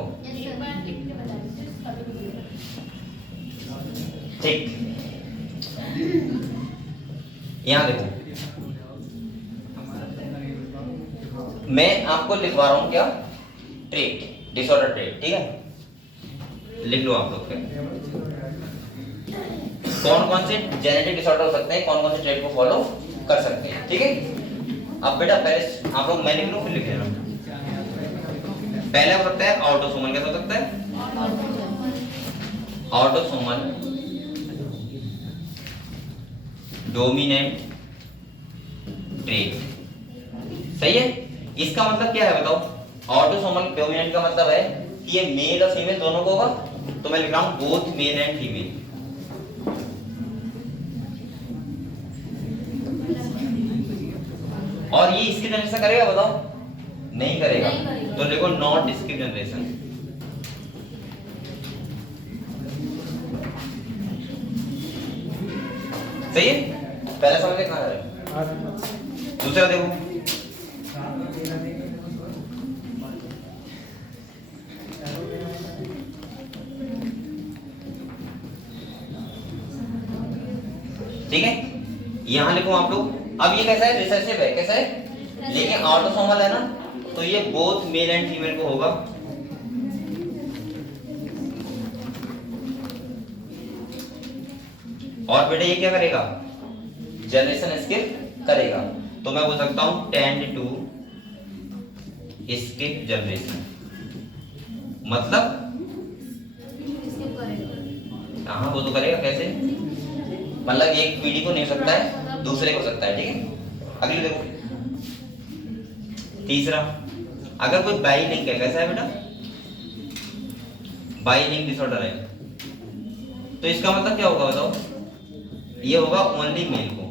ठीक, यहाँ देखो मैं आपको लिखवा रहा हूँ क्या, ट्रेट, डिसऑर्डर ट्रेट, ठीक है, लिख लो आप लोग फिर कौन कौन से जेनेटिक डिसऑर्डर हो सकते हैं, कौन कौन से ट्रेट को फॉलो कर सकते हैं, ठीक है। अब बेटा पहले आप लोग मैं लिख लूँ फिर लिख लेना। पहले हो सकता है ऑटोसोमल, क्या हो सकता है, ऑटोसोमल डोमिनेंट ट्रेट, सही है। इसका मतलब क्या है बताओ, ऑटोसोमल डोमिनेंट का मतलब है कि ये मेल और फीमेल दोनों को होगा, तो मैं लिख रहा हूं बोथ मेल एंड फीमेल। और ये इसकी जनरेशन करेगा बताओ, नहीं करेगा, तो लिखो नॉट इसकी जनरेशन। सही है, पहला समझ कहां है, दूसरा देखो ठीक है, यहां लिखो आप लोग। अब ये कैसा है, रिसेसिव है, कैसा है, लेकिन ऑटोसोमल है ना, तो ये बोथ मेल एंड फीमेल को होगा। और बेटा ये क्या करेगा, जनरेशन स्किप करेगा, तो मैं बोल सकता हूं टेंड टू स्किप जनरेशन, मतलब हाँ वो तो करेगा, कैसे, मतलब एक पीढ़ी को नहीं हो सकता है, दूसरे को हो सकता है, ठीक है। अगले देखो तीसरा, अगर कोई बाइलिंक है, कैसा है बेटा, बाइलिंक डिसऑर्डर है, तो इसका मतलब क्या होगा बताओ, ये होगा ओनली मेल को,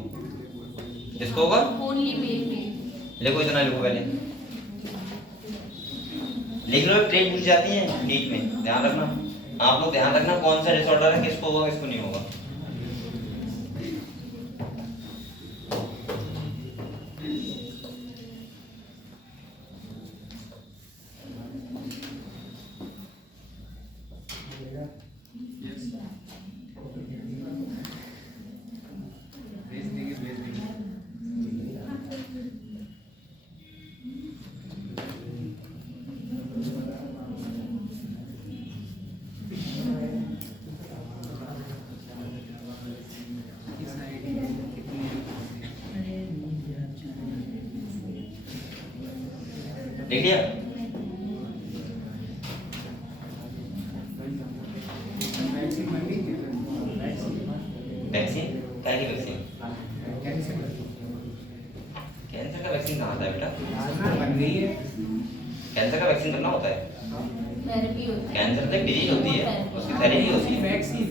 इसको होगा ओनली मेल मेल। लिखो, इतना लिखो पहले, लिख लो, ट्रेड पूछ जाती है नीट में, ध्यान रखना, आप लोग ध्यान रखना कौन सा डिसऑर्डर है, किसको होगा किसको नहीं होगा। देख लिया, वैक्सीन, क्या की वैक्सीन, कैंसर का वैक्सीन कहाँ आता है बेटा, कैंसर का वैक्सीन करना होता है, थेरेपी होता है, कैंसर तो एक डिजीज होती है, उसकी थेरेपी होती है, वैक्सीन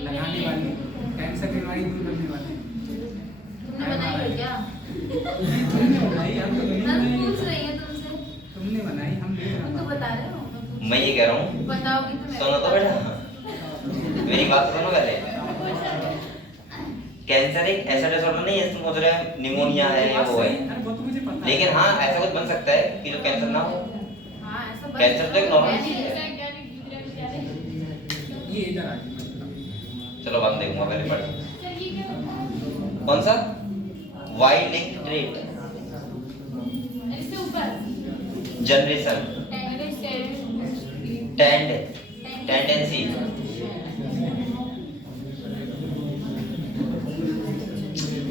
लगाने वाली, कैंसर की बीमारी दूर करने वाली। तुमने बनाई है क्या? तुमने बनाई, हम तो नहीं मैं बनाई। पूछ रही हूँ तुमसे, तुमने बनाई, हम नहीं तुम तो बनाए। बता रहे हो। मैं ये कह रहा हूँ, बताओगी तो मैं सुनो तो बेटा, मेरी बात सुनो पहले, कैंसर एक ऐसा डिसऑर्डर नहीं है तुम सोच रहे हो निमोनिया है या वो है, अरे वो तो मुझे पता है। लेकिन हाँ ऐसा कुछ बन सकता है कि जो कैंसर ना हो, हाँ ऐसा बन कैंसर तो एक नॉर्मल चीज है। ये इधर आ गई मतलब। चलो बाद में देखूंगा, पहले पढ़, कौन सा, वाई लिंक ट्रेट, इससे ऊपर जनरेशन, टेंड, टेंडेंसी,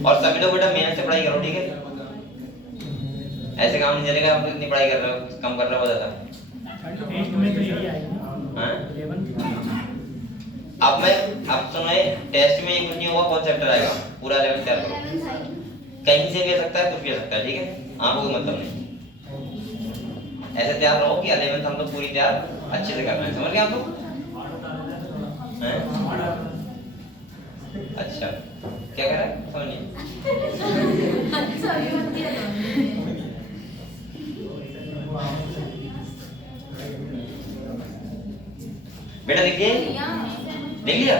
और सभी लोग बेटा मेहनत से पढ़ाई करो, ठीक है, ऐसे काम नहीं चलेगा, आप तो इतनी पढ़ाई कर रहे हो, कम कर रहे हो ज्यादा। हाँ? अब सुनो, टेस्ट में एक कुछ नहीं होगा, कौन चैप्टर आएगा, पूरा 11 तैयार करो, कहीं से भी आ सकता है, कुछ भी आ सकता है, ठीक है, आपको कोई मतलब नहीं, ऐसे तैयार रहो कि 11th हम लोग पूरी तैयार अच्छे से करना है, समझ गए आप लोग, हैं? अच्छा क्या कह रहा है, समझ नहीं, अच्छा अभी मत दिया तो बेटा देखिए, देख लिया,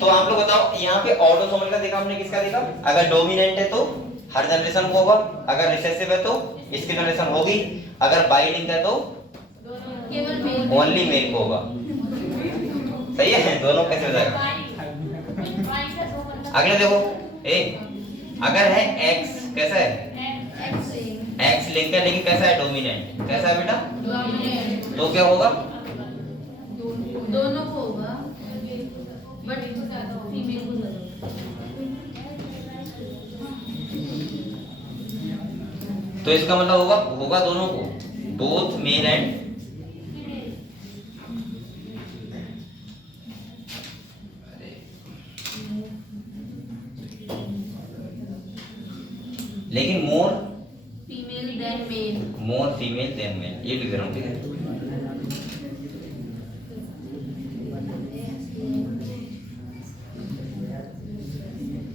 तो आप लोग बताओ, यहाँ पे ऑटोसोमल का देखा हमने, किसका देखा, अगर डोमिनेंट है तो हर जनरेशन को होगा, अगर रिसेसिव है तो इसकी जनरेशन होगी, अगर बाइलिंक है तो केवल मेल ओनली मेल को होगा, सही है, दोनों कैसे हो जाएगा। y का 2 मतलब अगले देखो ए, अगर है x कैसा है, एक्स x लिख के लेकिन कैसा है डोमिनेंट, कैसा है बेटा, तो क्या होगा, दोनों को होगा बट फीमेल को ज्यादा तो इसका मतलब होगा दोनों को, बोथ मेल एंड, लेकिन more female than male. More female than male, ये लिख रहा हूँ, ठीक है।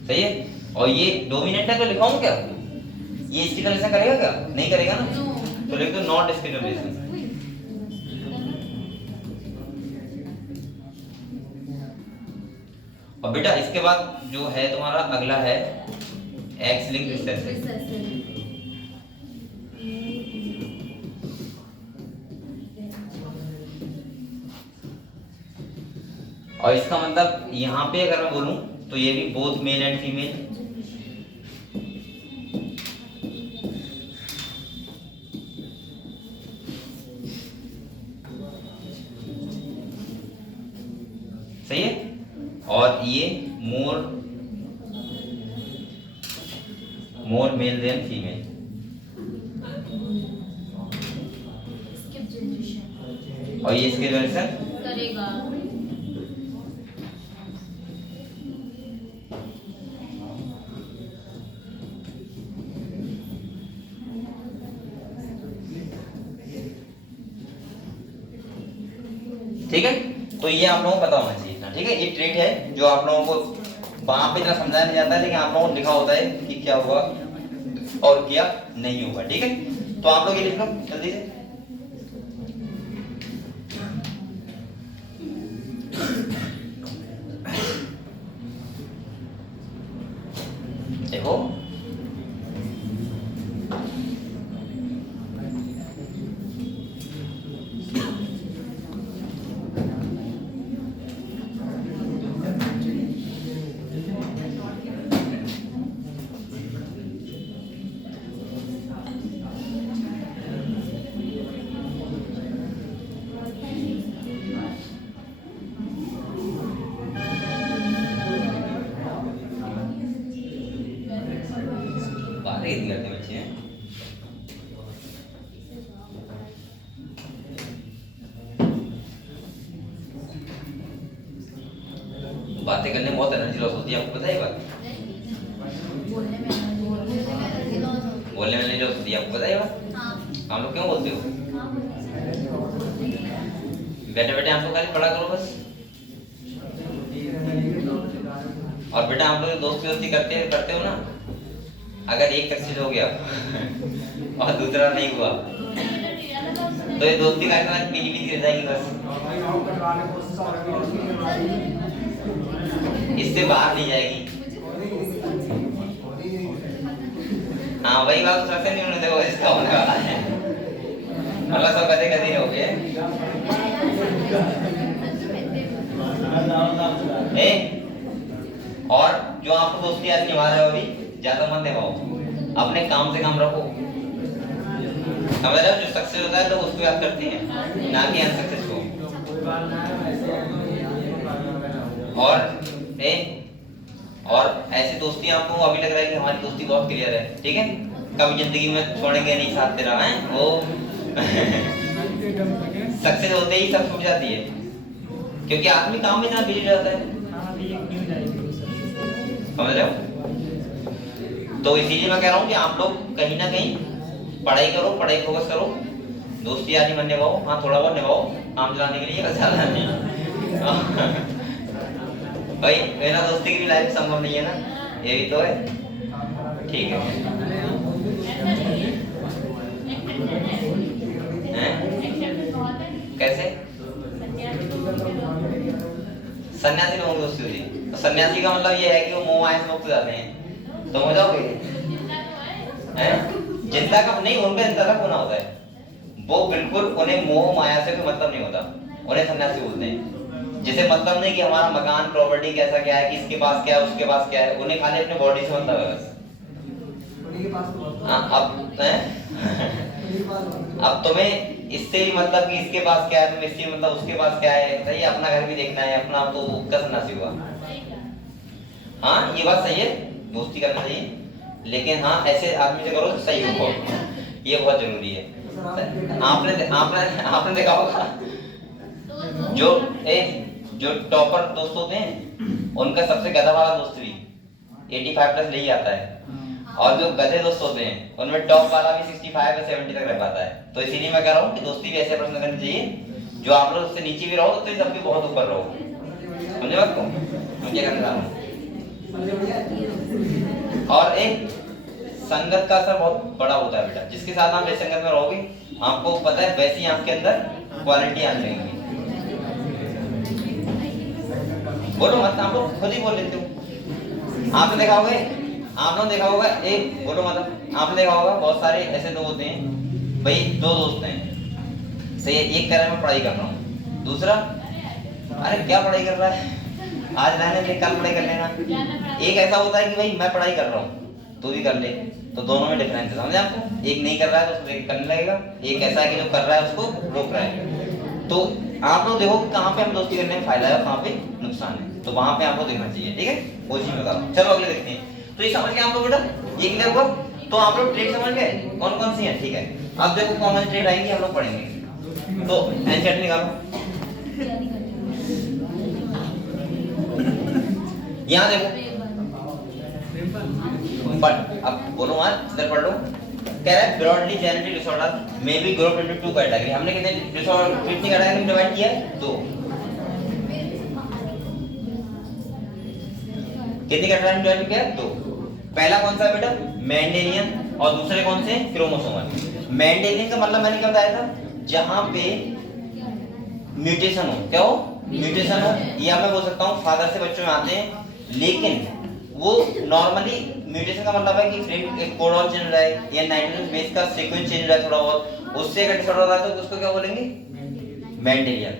सही है, और ये डोमिनेंट है तो लिखाऊं क्या, ये स्टिकर ऐसा करेगा क्या, नहीं करेगा ना, तो लिख दो नॉट डिस्क्रिमिनेशन। और बेटा इसके बाद जो है तुम्हारा अगला है एक्स लिंक रिसेसिव। और इसका मतलब यहाँ पे अगर मैं बोलूं तो ये भी बोथ मेल एंड फीमेल, सही है। और ये more male than female, skip generation और ये इसके जनरेशन करेगा। ठीक है। तो ये आप लोगों को पता होना चाहिए था, ठीक है। ये ट्रिक है जो आप लोगों को वहां पे इतना समझाया नहीं जाता है, लेकिन आप लोगों को लिखा होता है कि क्या होगा और क्या नहीं होगा, ठीक है। तो आप लोग ये लिख लो जल्दी से। देखो बातें करते बच्चे हैं। बातें करने में बहुत एनर्जी लॉस होती है, आपको पता है ये बात? बोलने में एनर्जी लॉस होती है। बोलने में एनर्जी लॉस होती है, आपको पता है ये बात? हाँ हम लोग क्यों बोलते हो? हाँ बोलने से बैठे बैठे आप लोग खाली पढ़ा करो बस। और बेटा आप लोग दोस्ती करते हो ना, अगर एक सक्सेस हो गया और दूसरा नहीं हुआ तो ये दोस्ती का इतना पीली पीली गिर जाएगी बस, इससे बाहर नहीं जाएगी। हाँ वही बात, सक्सेस नहीं होने देखो, इसका होने वाला है, मतलब सब कदे कदे हो गए। और जो आपको दोस्ती आज निभा रहे हो अभी, ज्यादा मत निभाओ, अपने काम से काम रखो, समझ रहे हो? जो सक्सेस होता है तो उसको याद करते हैं, ना कि अनसक्सेस को। और ऐसी दोस्ती आपको अभी लग रहा है कि हमारी दोस्ती बहुत क्लियर है, ठीक है, कभी जिंदगी में छोड़ेंगे नहीं साथ तेरा, है वो सक्सेस होते ही सब छूट जाती है, क्योंकि आदमी काम में इतना बिजी रहता है, समझ रहे हो? तो इसीलिए मैं कह रहा हूँ कि आप लोग कहीं ना कहीं पढ़ाई करो, पढ़ाई फोकस करो, दोस्ती आदि मन निभाओ, हाँ थोड़ा बहुत निभाओ काम चलाने के लिए, ज्यादा नहीं। भाई बिना दोस्ती की भी लाइफ संभव नहीं है ना, ये भी तो है, ठीक है। कैसे सन्यासी लोगों की दोस्ती होती है? तो सन्यासी का मतलब ये है कि वो मोह माया से मुक्त हो जाते हैं, तो हो जाओगे हैं? चिंता का नहीं, उनका चिंता का होना होता है, वो बिल्कुल उन्हें मोह माया से कोई मतलब नहीं होता, उन्हें सन्यासी बोलते हैं, जैसे मतलब नहीं कि हमारा मकान प्रॉपर्टी कैसा क्या है, कि इसके पास क्या है उसके पास क्या है, उन्हें खाली अपने बॉडी से मतलब है बस। उन्हीं के पास तो बहुत हाँ, अब हैं? उन्हीं के पास बहुत अब तुम्हें इससे भी मतलब कि इसके पास क्या है, तुम्हें इससे मतलब उसके पास क्या है, सही है, अपना घर भी देखना है, अपना तो कसना सी हुआ। सही कहा। हाँ ये बात सही है, दोस्ती करना चाहिए, लेकिन हाँ ऐसे आदमी से करो तो सही हो, ये बहुत जरूरी है। आपने आपने आपने देखा होगा जो टॉपर दोस्त होते हैं उनका सबसे गधा वाला दोस्त भी 85+ ले ही आता है, और जो गधे दोस्त होते हैं उनमें टॉप वाला भी 65 या 70 तक रह पाता है। तो इसीलिए मैं कह रहा हूँ कि दोस्ती भी ऐसे पर्सन करनी चाहिए जो आप लोग उससे नीचे भी रहो तो सबके बहुत ऊपर रहो। समझे बात को? मुझे करना हूँ। और एक संगत का असर बहुत बड़ा होता है बेटा, जिसके साथ आप जिस संगत में रहोगे आपको पता है वैसी आपके अंदर क्वालिटी आने लगेंगी। बोलो मत, आप लोग खुद ही बोल लेते हो। आपने देखा होगा, आप लोगों ने देखा होगा, एक बोलो मतलब आपने देखा होगा बहुत सारे ऐसे लोग होते हैं, भाई दो दोस्त हैं, सही है, एक कह रहा है मैं पढ़ाई कर रहा हूँ, दूसरा अरे क्या पढ़ाई कर रहा है, आज रहने दे कल पढ़ाई कर लेना। एक ऐसा होता है कि भाई मैं पढ़ाई कर रहा हूँ तू भी कर ले, तो दोनों में डिफरेंस है, समझे आपको? एक नहीं कर रहा है तो उसको करने लगेगा, एक ऐसा है कि जो कर रहा है उसको रोक रहा है। तो आप लोग देखो कि कहाँ पे हम दोस्ती करने में फायदा है और कहाँ पे नुकसान है, तो वहां पे आपको देखना चाहिए, ठीक है? वो चीज बता रहा हूं। चलो अगले देखते हैं। तो ये समझ गए आप लोग बेटा, ये क्लियर हुआ? तो आप लोग ट्रेड समझ गए कौन कौन सी है, ठीक है? अब देखो कौन कौन ट्रेड आएंगे हम लोग पढ़ेंगे, तो आंसर निकालो। यहाँ देखो बट अब बोलो मत, इधर पढ़ लो। कह रहा है broadly genetic disorder may B group into two category. हमने कितने डिसऑर्डर कितनी कैटेगरी में डिवाइड किया है? दो। कितनी कैटेगरी में डिवाइड किया है? दो। पहला कौन सा है बेटा? मेंडेलियन, और दूसरे कौन से? क्रोमोसोमल। मेंडेलियन का मतलब मैंने क्या बताया था? जहां पे म्यूटेशन हो, क्या हो? म्यूटेशन हो, या मैं बोल सकता हूं फादर से बच्चों में आते हैं, लेकिन वो नॉर्मली म्यूटेशन का मतलब है कि एक कोडॉन चेंज हो रहा है या नाइट्रोजन बेस का सीक्वेंस चेंज हो रहा है थोड़ा बहुत, उससे अगर डिसऑर्डर होता है तो उसको क्या बोलेंगे? मेंडेलियन।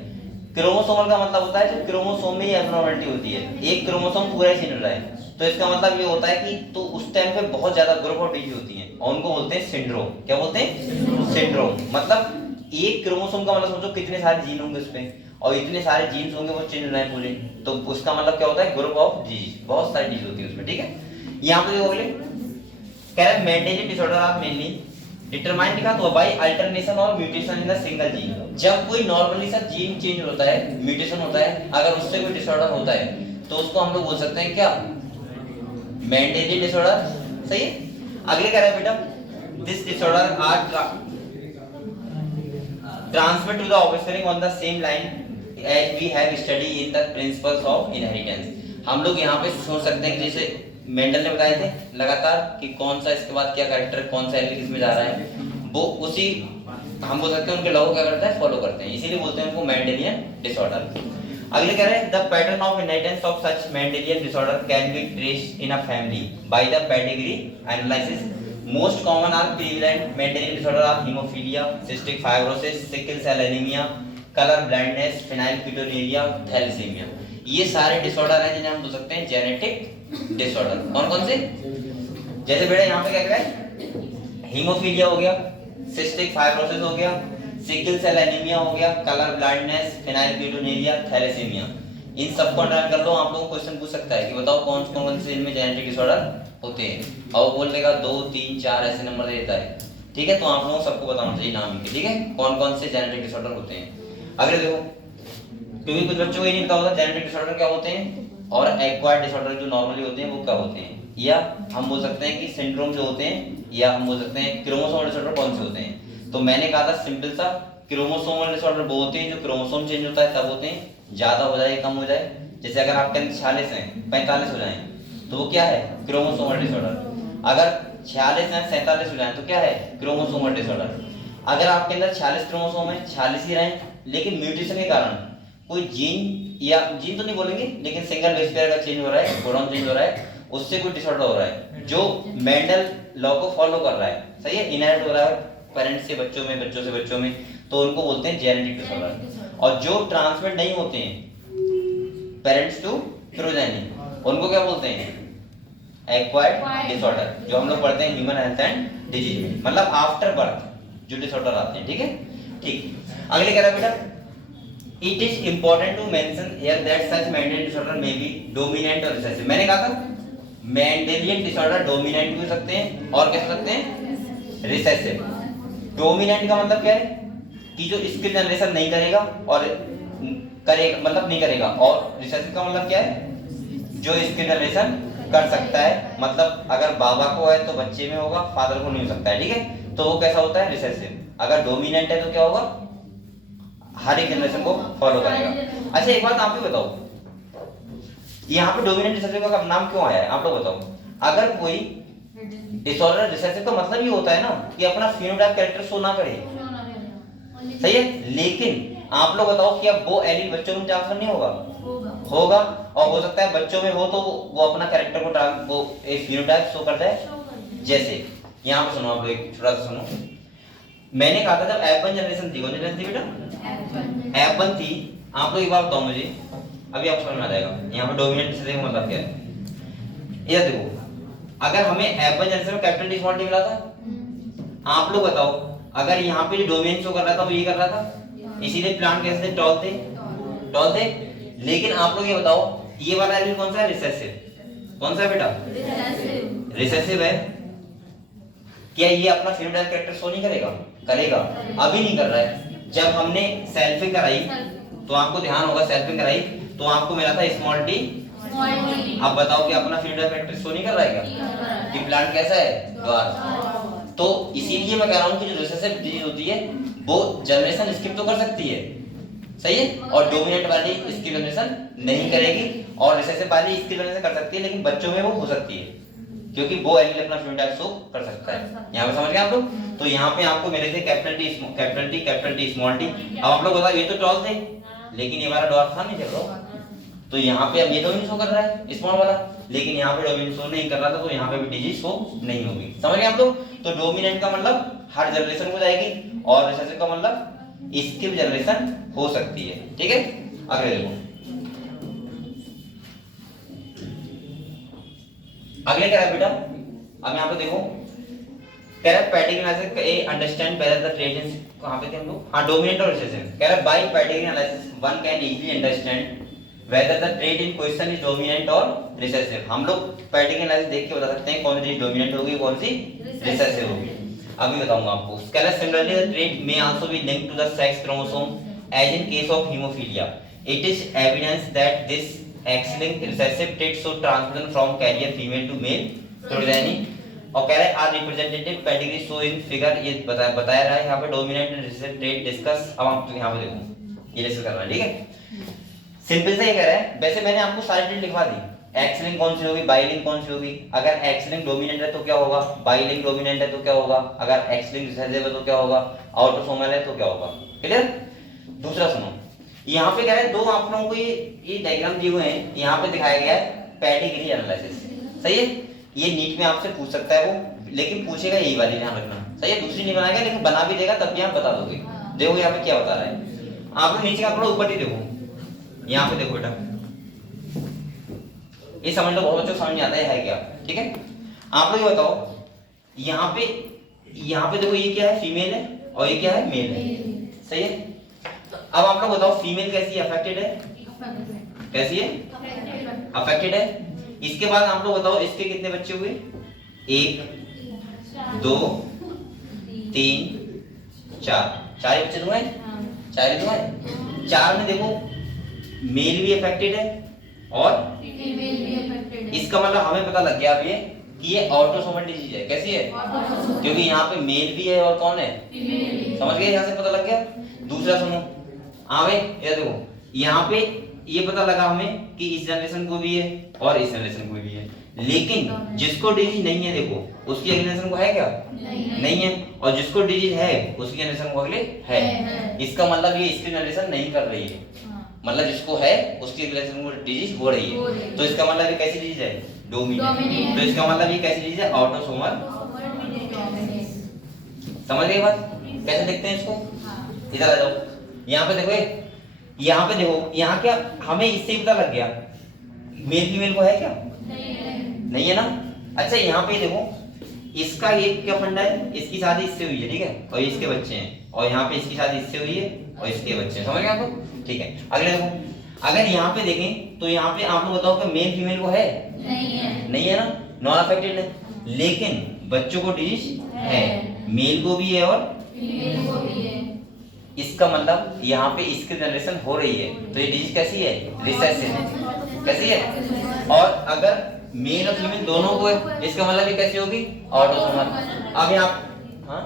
क्रोमोसोमल का मतलब होता है जो क्रोमोसोम में एब्नॉर्मलिटी होती है, एक क्रोमोसोम पूरा ही चेंज हो रहा है, तो इसका मतलब ये होता है कि तो उस टाइम पे बहुत ज्यादा ग्रुप ऑफ डिजीज होती हैं और उनको बोलते हैं सिंड्रोम। क्या बोलते हैं? सिंड्रोम। मतलब एक क्रोमोसोम का मतलब समझो कितने सारे जीन होंगे उसपे, और इतने सारे जीन्स होंगे वो चेंज हो रहे हैं पूरे, तो उसका मतलब क्या होता है? ग्रुप ऑफ डिजीज, बहुत सारी डिजीज होती है उसमें, ठीक है? यहाँ पे देखो अगले कह रहा है Mendelian disorder are mainly determine लिखा तो बाय अल्टरनेशन और mutation in the single gene. जब कोई नॉर्मली सा जीन चेंज होता है, म्यूटेशन होता है, अगर उससे कोई डिसऑर्डर होता है तो उसको हम लोग बोल सकते हैं क्या? Mendelian disorder. सही है? अगले कह रहा है बेटा this disorder are transmit to the offspring on the same line as we have studied in the principles of inheritance। हम लोग यहाँ पे सोच सकते हैं कि जैसे मेंडल ने बताए थे लगातार कि कौन सा इसके बाद क्या कैरेक्टर, कौन सा एलिमेंट किसमें जा रहा है, वो उसी हम बोल सकते हैं उनके लॉ को क्या करता है? फॉलो करते हैं, इसीलिए बोलते हैं उनको मेंडेलियन डिसऑर्डर। अगले कह रहे हैं the pattern of inheritance of such Mendelian disorder can be traced in a family by the pedigree analysis. Most common are prevalent Mendelian disorder are hemophilia, cystic fibrosis, sickle cell anemia, color blindness, phenylketonuria, thalassemia। ये सारे disorder हैं जिन्हें हम बोल सकते हैं genetic disorder. कौन कौन से? जैसे बेटा यहाँ पे क्या क्या है? हीमोफीलिया हो गया, सिस्टिक फाइब्रोसिस हो गया, सिकल सेल एनीमिया हो गया, कलर ब्लाइंडनेस, फेनाइलकेटोनुरिया, थैलेसीमिया। इन सबको अंडरलाइन कर लो। आप लोगों को क्वेश्चन पूछ सकता है कि बताओ कौन से इनमें जेनेटिक डिसऑर्डर होते हैं, और वो बोल देगा 2 3 4 ऐसे नंबर देता है, ठीक है? तो आप लोगों को सबको बताना चाहिए नाम के, ठीक है? कौन कौन से जेनेटिक डिसऑर्डर होते हैं। अगले देखो, क्योंकि कुछ बच्चों को ये नहीं पता होता जेनेटिक डिसऑर्डर क्या होते हैं और एक्वायर्ड डिसऑर्डर जो नॉर्मली होते हैं वो क्या होते हैं, या हम बोल सकते हैं कि सिंड्रोम जो होते हैं, या हम बोल सकते हैं क्रोमोसोमल डिसऑर्डर कौन से होते हैं। तो मैंने कहा था सिंपल सा, क्रोमोसोमल डिसऑर्डर वो होते हैं जो क्रोमोसोम चेंज होता है तब होते हैं, ज्यादा हो जाए कम हो जाए। जैसे अगर आपके अंदर 46 हैं 45 हो जाएं तो वो क्या है? Chromosomal disorder. अगर 46 हैं 47 हो जाएं तो क्या है? Chromosomal disorder. अगर आपके अंदर 46 क्रोमोसोम है, 46 ही रहें, लेकिन म्यूटेशन के कारण कोई जीन, या जीन तो नहीं बोलेंगे, लेकिन सिंगल बेस पेयर का चेंज हो रहा है, कोडॉन चेंज हो रहा है, उससे कोई डिसऑर्डर हो रहा है जो मेंडल लॉ को फॉलो कर रहा है, सही है, इनहेरिट हो रहा है पेरेंट्स से बच्चों में, बच्चों से बच्चों में, तो उनको बोलते हैं जेनेटिक डिसऑर्डर। और जो ट्रांसमिट नहीं होते हैं पेरेंट्स टू प्रोजेनी, उनको क्या बोलते हैं? एक्वायर्ड डिसऑर्डर, जो हम लोग पढ़ते हैं ह्यूमन हेल्थ एंड डिजीज में, मतलब आफ्टर बर्थ जो डिसऑर्डर आते हैं। ठीक है, ठीक। अगले कह रहा है बेटा, it is important to mention here that such Mendelian disorder may be dominant और रिसेसिव। मैंने कहा था मेंडेलियन डिसऑर्डर डोमिनेंट भी हो सकते हैं और क्या हो सकते हैं? रिसेसिव। डोमिनेंट का मतलब क्या है कि जो स्किल जनरेशन नहीं करेगा और करेगा, मतलब नहीं करेगा, और रिसेसिव का मतलब क्या है? जो स्किल जनरेशन कर सकता है, मतलब अगर बाबा को है तो बच्चे में होगा, फादर को नहीं हो सकता है। ठीक है, तो वो कैसा होता है? रिसेसिव। अगर डोमिनेंट है तो क्या होगा? हर एक जनरेशन को फॉलो करेगा। अच्छा एक बात आप ही बताओ, यहाँ पे डोमिनेंट रिसेसिव का नाम क्यों आया है? आप लोग बताओ। अगर कोई डिसऑर्डर रिसेसिव का मतलब ये होता है ना कि अपना फिनोटाइप कैरेक्टर शो ना करे, सही है, लेकिन आप लोग बताओ कि अब वो एलील बच्चों में ट्रांसफर नहीं होगा? होगा, और हो सकता है बच्चों में हो तो वो अपना कैरेक्टर को वो एक फिनोटाइप शो करता है। जैसे यहाँ पे सुनो, आप लोग एक छोटा सा सुनो। मैंने कहा था जब F1 जनरेशन थी, कौन सी जनरेशन थी बेटा? F1 थी। आप लोग एक बार बताओ मुझे, अभी आपको समझ में आ जाएगा यहाँ पे डोमिनेंट रिसेसिव का मतलब क्या है। ये देखो, अगर हमें F1 जनरेशन में कैपिटल टी स्मॉल टी मिला था, आप लोग बताओ, अगर यहाँ पे जो डोमेन शो कर रहा था वो ये कर रहा था, इसीलिए प्लांट कैसे थे? टॉल थे, टॉल थे। लेकिन आप लोग ये बताओ, ये वाला एलिमेंट कौन सा है? रिसेसिव। कौन सा है बेटा? रिसेसिव है। क्या ये अपना फिनोटाइप कैरेक्टर शो नहीं करेगा? करेगा। अभी नहीं कर रहा है। जब हमने सेल्फिंग कराई तो आपको ध्यान होगा, सेल्फिंग कराई तो आपको मिला था स्मॉल टी। अब बताओ कि अपना फिनोटाइप कैरेक्टर शो नहीं कर रहा है क्या? कि प्लांट कैसा है? द्वार। तो इसीलिए मैं कह रहा हूं कि जो रिसेसिव डिजीज होती है वो जनरेशन स्किप तो कर सकती है, सही है, और डोमिनेंट वाली स्किप जनरेशन नहीं करेगी, और रिसेसिव वाली स्किप जनरेशन कर सकती है, लेकिन बच्चों में वो हो सकती है क्योंकि वो एलील अपना फिनोटाइप शो कर सकता है। यहाँ पे समझ गए आप लोग? तो यहाँ पे आपको मिले थे कैपिटल टी स्मॉल टी। अब आप लोग बताओ, ये तो टॉल थे लेकिन ये वाला डॉट था नहीं चल रहा, तो यहाँ पे अब ये डोमिनेंट शो कर रहा है स्मॉल वाला, लेकिन यहाँ पे डोमिनेंट शो नहीं कर रहा था, तो यहाँ पे भी डिजीज शो नहीं होगी। समझ गए आप लोग? तो डोमिनेंट का मतलब हर जनरेशन हो जाएगी, और रिसेसिव का मतलब स्किप जनरेशन हो सकती है। ठीक है, अगले देखो, अगले क्या है बेटा? अब यहाँ पे देखो, कह रहा है pedigree analysis a understand whether the trait in, कहां पे थे हम लोग? हां, डोमिनेंट और रिसेसिव। कह रहा है by pedigree analysis one can easily understand whether the trait in question is dominant और रिसेसिव। हम लोग पैडिग्री एनालिसिस देख के बता सकते हैं कौन सी डोमिनेंट होगी, कौन सी रिसेसिव होगी। अभी बताऊंगा आपको। कह रहा है similarly the trait may also be linked to the sex chromosome as in case of haemophilia. It is evidence that this X-linked recessive trait show transmission from carrier female to male progeny। और कह रहा है are representative pedigree show in figure, ये बताया रहा है यहाँ पे dominant and recessive trait discuss. अब आप यहाँ पे देखो, ये डिस्कस करना है। ठीक है, सिंपल से ये कह रहा है, वैसे मैंने आपको सारी ट्रेट लिखवा दी। X-linked कौन सी होगी, बाइलिंक कौन सी होगी, अगर X-linked डोमिनेंट है तो क्या होगा, बाइलिंक डोमिनेंट है तो क्या होगा, अगर X-linked रिसेसिव है तो क्या होगा, ऑटोसोमल है तो क्या होगा। क्लियर? दूसरा सुनो, यहाँ पे कह रहे हैं दो आप लोगों को ये डायग्राम दिए हुए हैं, यहाँ पे दिखाया गया है पेडिग्री एनालिसिस, सही है। ये नीट में आपसे पूछ सकता है वो, लेकिन पूछेगा यही वाली, ध्यान रखना, सही है। दूसरी नहीं बनाएगा, लेकिन बना भी देगा तब भी आप बता दोगे। देखो यहाँ पे क्या बता रहा है, आप लोग नीचे का थोड़ा ऊपर ही देखो, यहाँ पे देखो बेटा, ये समझ लो, बहुत बच्चों को समझ नहीं आता है क्या। ठीक है, आप लोग ये बताओ, यहाँ पे देखो, ये क्या है, फीमेल है और ये क्या है, मेल है, सही है। अब आप लोग बताओ फीमेल कैसी है, अफेक्टेड है, कैसी है, अफेक्टेड है। इसके बाद आप लोग बताओ इसके कितने बच्चे हुए, 1 2 3 4, 4 बच्चे हुए, 4 हुए। 4 में देखो मेल भी अफेक्टेड है और फीमेल भी अफेक्टेड है। इसका मतलब हमें पता लग गया अब ये कि ये ऑटोसोमल डिजीज है। कैसी है, क्योंकि यहाँ पे मेल भी है और कौन है, फीमेल। समझ गए, यहाँ से पता लग गया। दूसरा सुनो, आवे ये देखो, यहाँ पे ये पता लगा हमें कि इस जनरेशन को भी है और इस जनरेशन को भी है, लेकिन जिसको डिजीज नहीं है देखो उसकी जनरेशन को है क्या, नहीं है, और जिसको डिजीज है उसकी जनरेशन को अगले है। इसका मतलब ये इसकी जनरेशन नहीं कर रही है, मतलब जिसको है उसकी जनरेशन को डिजीज हो रही है, तो इसका मतलब ये कैसी डिजीज है, डोमिनेंट। तो इसका मतलब ये कैसी डिजीज है, ऑटोसोमल। समझ गए बात, कैसे देखते हैं इसको, इधर आ जाओ। यहाँ पे देखो यहाँ पे देखो, यहाँ क्या हमें इससे ही पता लग गया मेल फीमेल को है क्या, नहीं है ना। अच्छा यहाँ पे देखो, इसका ये क्या फंडा है, इसकी शादी इससे हुई है, ठीक है, और इसके बच्चे हैं, और यहाँ पे इसकी शादी इससे हुई है और इसके बच्चे हैं, समझ गए आपको, ठीक है। अगले देखो, अगर यहाँ पे देखें तो यहाँ पे आप लोग बताओ कि मेल फीमेल को है, नहीं है ना, नॉन अफेक्टेड है, लेकिन बच्चों को डिजीज है, मेल को भी है और फीमेल को भी है। इसका मतलब यहाँ पे इसकी जनरेशन हो रही है, तो ये डिजीज कैसी है, रिसेसिव, कैसी है। और अगर मेल और फीमेल दोनों को है, इसका मतलब ये कैसी होगी, ऑटोसोमल। अब यहाँ हाँ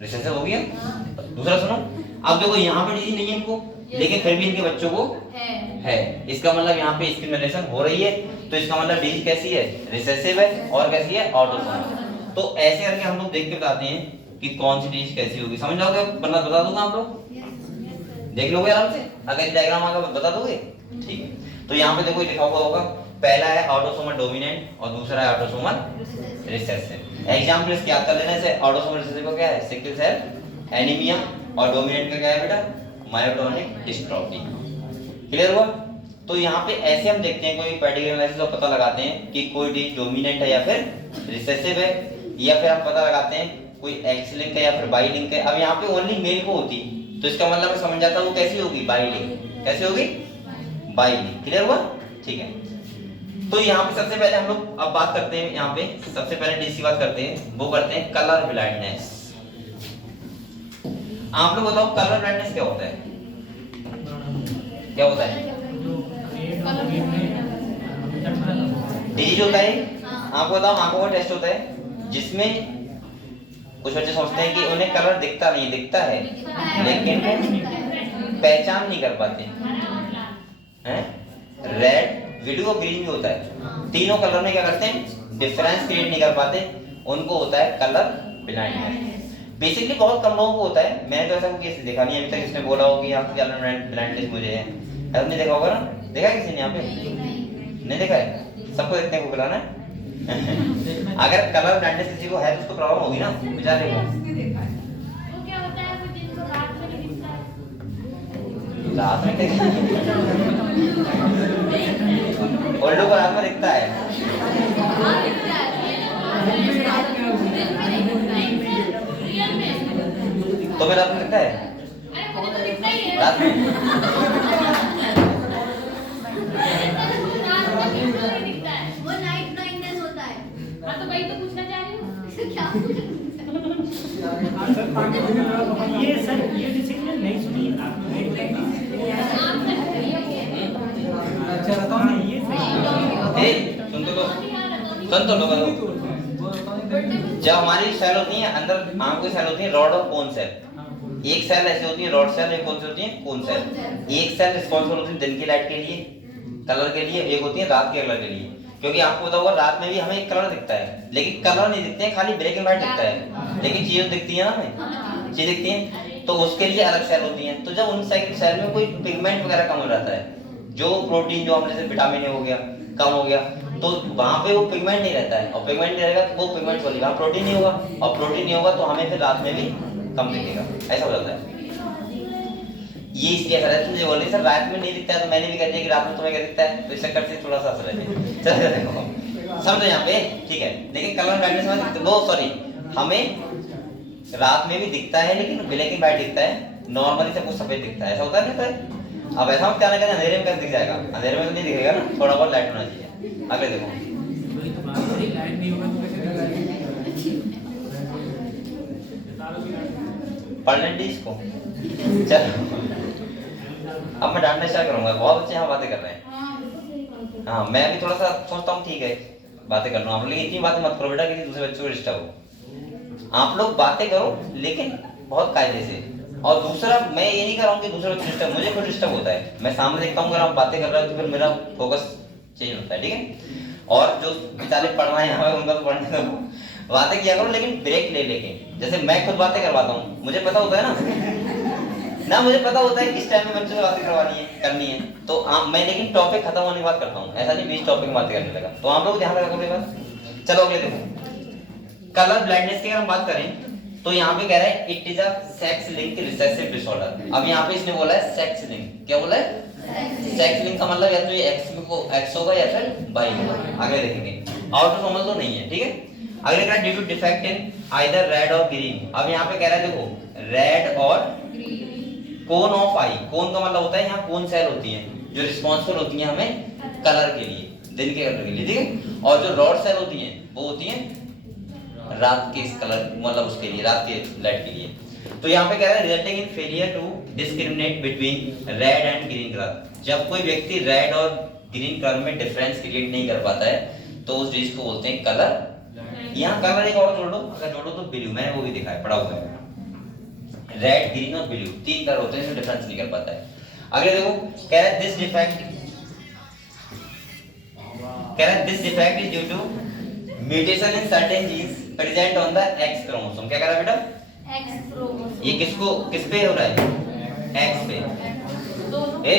रिसेसिव हो गया। दूसरा सुनो, अब देखो यहाँ पे डिजीज नहीं है इनको, लेकिन फिर भी इनके बच्चों को है, इसका मतलब यहाँ पे इसकी जनरेशन हो रही है, तो इसका मतलब डिजीज कैसी है, रिसेसिव है, और कैसी है, ऑटोसोमल। तो ऐसे करके हम लोग देख के बताते हैं कि कौन सी डिजीज कैसी होगी, समझ जाओगे, वरना बता दूंगा आप लोग, देख लोगे आराम से, अगर डायग्राम आगे बता दोगे, ठीक है। तो यहाँ पे देखो लिखा हुआ होगा, पहला है ऑटोसोमल डोमिनेंट और दूसरा है ऑटोसोमल रिसेसिव। एग्जांपल इसके याद कर लेने से, ऑटोसोमल रिसेसिव का क्या है, सिकल सेल एनीमिया, और डोमिनेंट का क्या है बेटा, मायोटोनिक डिस्ट्रॉफी। क्लियर हुआ। तो यहाँ पे ऐसे हम देखते हैं कोई पर्टिकुलर एनालिसिस और पता लगाते हैं कि कोई डिजीज डोमिनेंट है या फिर रिसेसिव है, या फिर हम पता लगाते हैं कोई एक्स लिंक है या फिर बाई लिंक है। अब यहाँ पे ओनली मेल को होती, तो इसका मतलब मैं समझ जाता हूँ कैसी होगी, बाई लिंक, कैसी होगी, बाई लिंक। क्लियर हुआ, ठीक है। तो यहाँ पे सबसे पहले हम लोग अब बात करते हैं, यहाँ पे सबसे पहले डिजीज की बात करते हैं, वो करते हैं कलर ब्लाइंडनेस। आप लोग बताओ कलर ब्लाइंडनेस क्या होता है, क्या होता है, डिजीज होता है, आपको बताओ आंखों का टेस्ट होता है, जिसमें कुछ बच्चे सोचते हैं कि उन्हें कलर दिखता नहीं, दिखता है लेकिन पहचान नहीं कर पाते हैं। रेड, वीडियो और ग्रीन भी होता है, तीनों कलर में क्या करते हैं, डिफरेंस क्रिएट नहीं कर पाते, उनको होता है कलर ब्लाइंडनेस। बेसिकली बहुत कम लोगों को होता है, मैंने तो ऐसा कोई केस देखा नहीं अभी तक इसने बोला हो कि आपको कलर ब्लाइंडनेस मुझे है, आपने देखा होगा ना, देखा किसी ने यहाँ पे, नहीं देखा है, सबको देखने को बुलाना है। अगर कलर ब्लाइंडनेस किसी को है तो उसको प्रॉब्लम होगी ना बेचारे को। वो क्या होता है, कुछ जिनको रात में नहीं दिखता है, रात में ओल्डो को रात में दिखता है, तो फिर रात में दिखता है, अरे मुझे तो दिखता ही है रात में रात में किसको नहीं दिखता है, वो नाइट ब्लाइंडनेस होता है। हाँ तो वही तो पूछना चाह रही हूँ। क्या ये सर ये डिसिप्लिन नहीं सुनी आपने, आप सर करिए। अच्छा बताओ ना, ये ए सुन तो लो, सुन तो लो। जब हमारी सेल होती है अंदर, आंखों की सेल होती है रॉड और कोन सेल, एक सेल ऐसी होती है रॉड सेल, एक कौन सी होती है, कोन सेल। एक सेल रिस्पॉन्सिबल होती है दिन की लाइट के लिए, कलर के लिए, एक होती है रात के कलर के लिए। क्योंकि आपको पता होगा रात में भी हमें एक कलर दिखता है, लेकिन कलर नहीं दिखते हैं, खाली ब्लैक एंड व्हाइट दिखता है, लेकिन चीजें दिखती है ना, हमें चीजें दिखती हैं, तो उसके लिए अलग सेल होती हैं। तो जब उन सेल में कोई पिगमेंट वगैरह कम हो जाता है, जो प्रोटीन जो हमने जैसे विटामिन ए हो गया कम हो गया, तो वहां पे वो पिगमेंट नहीं रहता है, और पिगमेंट नहीं रहेगा तो वो पिगमेंट वाली वहां प्रोटीन नहीं होगा, और प्रोटीन नहीं होगा तो हमें फिर रात में भी कम दिखेगा, ऐसा हो जाता है। ये इसलिए ऐसा रहता है, मुझे बोल रही सर रात में नहीं दिखता है, तो मैंने भी कह दिया कि रात में तुम्हें क्या दिखता है, तो इस चक्कर से थोड़ा सा असर है। चलो देखो समझो यहाँ पे, ठीक है। लेकिन कलर ब्लाइंडनेस में वो सॉरी हमें रात में भी दिखता है, लेकिन ब्लैक एंड व्हाइट दिखता है, नॉर्मली सब कुछ सफेद दिखता है, ऐसा होता है ना। अब ऐसा हम क्या कहते हैं, अंधेरे में कैसे दिख जाएगा, अंधेरे में तो नहीं दिखेगा ना, थोड़ा बहुत लाइट होना चाहिए। आगे देखो, लाइट नहीं होगा तो कैसे पढ़ लेंगे इसको। चलो अब मैं डांटना स्टार्ट करूंगा, बहुत अच्छे यहाँ बातें कर रहे हैं। हाँ मैं भी थोड़ा सा सोचता हूँ ठीक है बातें कर रहा हूँ, लेकिन इतनी बातें मत करो बेटा किसी दूसरे बच्चों को डिस्टर्ब हो। आप लोग बातें करो लेकिन बहुत कायदे से, और दूसरा मैं ये नहीं कर रहा हूँ कि दूसरे बच्चे डिस्टर्ब, मुझे खुद डिस्टर्ब होता है, मैं सामने देखता हूँ अगर आप बातें कर रहे हो तो फिर मेरा फोकस चेंज होता है, ठीक है। और जो बेचारे पढ़ रहे हैं हमें उनका तो पढ़ने दो, बातें किया करो लेकिन ब्रेक ले लेके, जैसे मैं खुद बातें करवाता हूँ, मुझे पता होता है ना मुझे पता होता है किस टाइम में बच्चों से बातें करवानी है, करनी है, तो मैं लेकिन टॉपिक खत्म होने के बाद करता हूँ, ऐसा नहीं बीच टॉपिक में बातें करने लगा, तो आप लोग ध्यान रखोगे बात। चलो अगले देखो, कलर ब्लाइंडनेस की अगर हम बात करें तो यहाँ पे कह रहा है it is a sex link recessive disorder. अब यहाँ पे इसने बोला है सेक्स लिंक, क्या बोला है? सेक्स लिंक का मतलब या तो ये एक्स होगा या फिर वाई होगा, आगे देखेंगे। आउट समझ तो नहीं है, ठीक है। अगले कह रहा है due to defect in either red और ग्रीन। अब यहाँ पे कह रहा है देखो रेड और कोन ऑफ आई, कोन का मतलब होता है यहाँ कोन सेल होती है जो रिस्पॉन्सिबल होती है हमें कलर के लिए, दिन के कलर के लिए, ठीक है। और जो रॉड सेल होती हैं वो होती हैं रात के कलर मतलब उसके लिए, रात के लाइट के लिए। तो यहाँ पे कह रहा है resulting in failure to discriminate between red and green colour. जब कोई व्यक्ति रेड और ग्रीन कलर में डिफरेंस क्रिएट नहीं कर पाता है तो उस चीज को बोलते हैं कलर। यहाँ कलर एक और जोड़ दो, अगर जोड़ो तो ब्लू, मैंने वो भी देखा है, पढ़ा हुआ है। रेड, ग्रीन और ब्लू तीन कलर होते हैं जिसमें डिफरेंस नहीं कर पाता है। आगे देखो कह रहा है this defect is due to mutation in certain genes present on the X chromosome. क्या कह रहा है बेटा? X chromosome. ये किस पे हो रहा है? एक्स पे। दोनों ए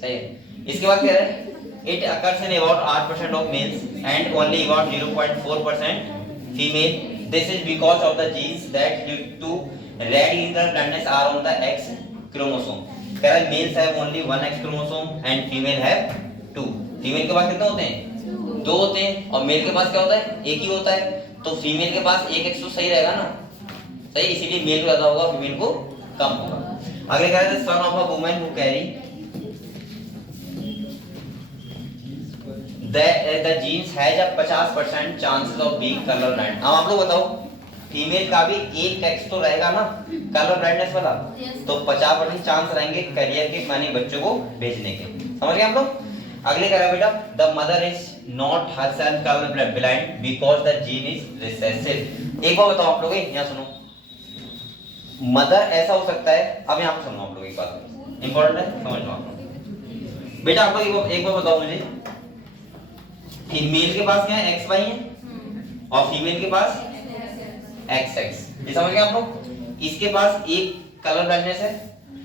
सही है। इसके बाद कह रहा है it occurs in about 8% of males and only about 0.4% female. This is because of the genes that lead to red green colour blindness are on the X chromosome. कह रहा है males have only 1 X chromosome and female have 2। Female के पास कितने होते हैं? 2 होते हैं। और मेल के पास क्या होता है? एक ही होता है। तो फीमेल के पास एक एक्स तो सही रहेगा ना, सही, इसीलिए मेल को ज्यादा होगा फीमेल को कम होगा। आगे कह रहे हैं son of a woman who carry the genes has a 50% chances of being color blind। अब आप लोग बताओ फीमेल का भी एक एक्स तो रहेगा ना कलर ब्लाइंडनेस वाला, तो 50% चांस रहेंगे करियर के माने बच्चों को भेजने के। समझ गए आप लोग? अगले कह रहा है बेटा the mother is not herself colour blind because the gene is recessive. एक बार बताओ आप लोग, यहाँ सुनो, मदर ऐसा हो सकता है। अब यहाँ पे सुनो आप लोग, एक बात इंपॉर्टेंट है, समझ लो आप लोग। बेटा आप लोग एक बार बताओ मुझे, मेल के पास क्या है? एक्स वाई है और फीमेल के पास एक्स एक्स। ये समझ गए आप लोग? इसके पास एक कलर ब्लाइंडनेस है,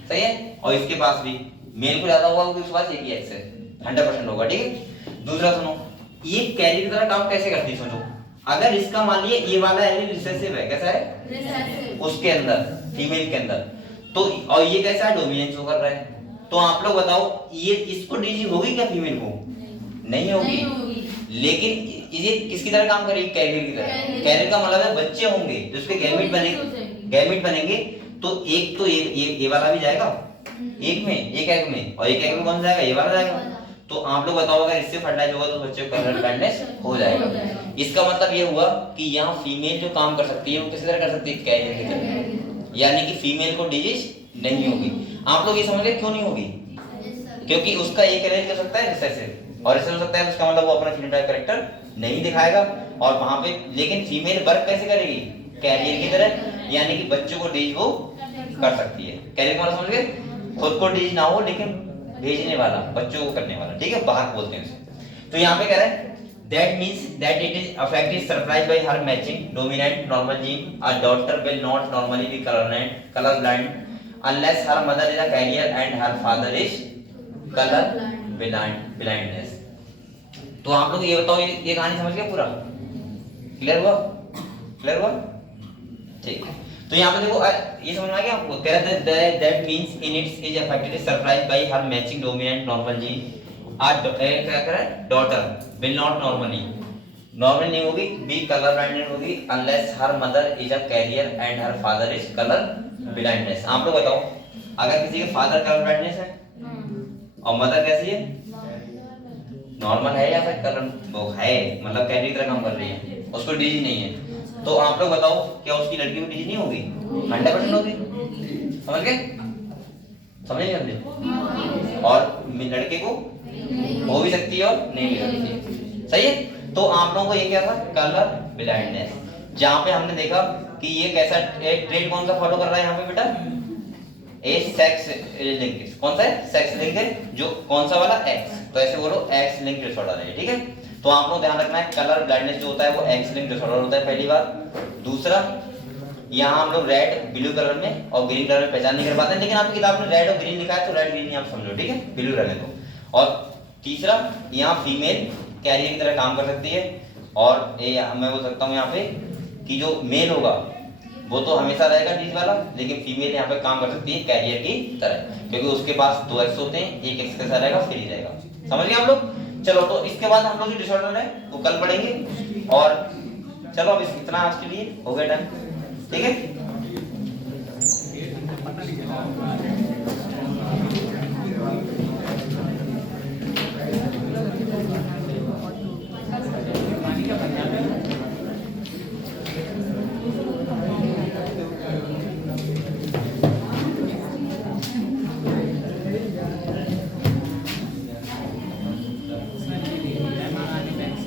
सही है, और इसके पास भी मेल को ज्यादा होगा क्योंकि उसके पास एक ही एक्स है, 100% होगा, ठीक है। दूसरा सुनो, ये कैरी की तरह काम कैसे करती है? सोचो, अगर इसका मान लिया ये वाला एलील रिसेसिव है, कैसा है? रिसेसिव, उसके अंदर फीमेल के अंदर, तो और ये कैसा है? डोमिनेंस शो कर रहा है। तो आप लोग बताओ ये इसको डीजी होगी क्या फीमेल को? नहीं होगी। लेकिन ये किसकी तरह काम करेगी? कैरियर की तरह। कैरियर का मतलब है बच्चे होंगे तो उसके गैमेट बनेंगे तो एक तो ये वाला भी जाएगा एक एग में, और एक एग में कौन जाएगा? ये वाला जाएगा। तो आप लोग बताओ अगर इससे फर्टिलाइज होगा तो बच्चे को कलर ब्लाइंडनेस हो जाएगा। इसका मतलब ये हुआ कि यहाँ फीमेल जो काम कर सकती है वो किस तरह कर सकती है? कैरियर की तरह, यानी कि फीमेल को डिजीज नहीं होगी। आप लोग ये समझ गए क्यों नहीं होगी? क्योंकि उसका एक एलील कर सकता है रिसेसिव और ऐसे हो सकता है उसका मतलब वो अपना फिनोटाइप कैरेक्टर नहीं दिखाएगा और वहां पे, लेकिन फीमेल वर्क कैसे करेगी? कैरियर की तरह, यानी कि बच्चों को डीज वो कर सकती है। कैरियर का मतलब समझ गए? खुद को डीज ना हो लेकिन भेजने वाला, बच्चों को करने वाला, ठीक है, बाहर बोलते हैं उसे। तो यहाँ पे कह रहा है that means that it is affected surprised by her matching dominant normal gene. A daughter will not normally be color blind unless her mother is a carrier and her father is color blindness। तो आप लोग ये बताओ, ये कहानी समझ गए? पूरा क्लियर हुआ? ठीक है। तो यहाँ पे देखो ये समझ में आ गया आपको? कह रहा है that means in its is affected surprised by her matching dominant normal gene। क्या कर रहा है? डॉटर will not normally नहीं होगी, बी कलर ब्लाइंडनेस होगी unless her mother is a carrier and her father is color blindness। आप लोग बताओ अगर किसी के फादर कलर ब्लाइंडनेस है और मदर कैसी है? नॉर्मल है या फिर कलर वो है, मतलब कैरियर की तरह काम कर रही है, उसको डीजी नहीं है, तो आप लोग बताओ क्या उसकी लड़की को डीजी नहीं होगी? 100% होगी। समझ गए? समझ गए? और लड़के को हो भी सकती है और नहीं भी सकती है, सही है। तो आप लोगों को ये क्या था? कलर ब्लाइंडनेस, जहां पे हमने देखा कि ये कैसा ट्रेड कौन सा फॉलो कर रहा है यहाँ पे बेटा? ए सेक्स लिंकेज। कौन सा है? Sex linkage. जो कौन सा वाला? एक्स। तो ऐसे बोलो एक्स लिंक्ड डिसऑर्डर है, ठीक है। तो आप लोग ध्यान रखना है कलर ब्लाइंडनेस जो होता है वो एक्स लिंक्ड डिसऑर्डर होता है, पहली बात। दूसरा, यहाँ हम लोग रेड ब्लू कलर में और ग्रीन कलर में पहचान नहीं कर पाते, लेकिन आपकी किताब में रेड और ग्रीन लिखा है तो रेड ग्रीन आप समझो, ठीक है, ब्लू रहने दो। और तीसरा, यहाँ फीमेल कैरियर की तरह काम कर सकती है, और मैं बोल सकता हूँ यहाँ पे कि जो मेल होगा वो तो हमेशा रहेगा डीज वाला, लेकिन फीमेल यहाँ पे काम कर सकती है कैरियर की तरह, क्योंकि उसके पास 2 एक्स होते हैं, एक एक्स कैसा रहेगा, फ्री रहेगा। समझ गए आप लोग? चलो तो इसके बाद हम लोग जो डिसऑर्डर है वो कल पढ़ेंगे। और चलो अब इतना आज के लिए हो गया टाइम, ठीक है।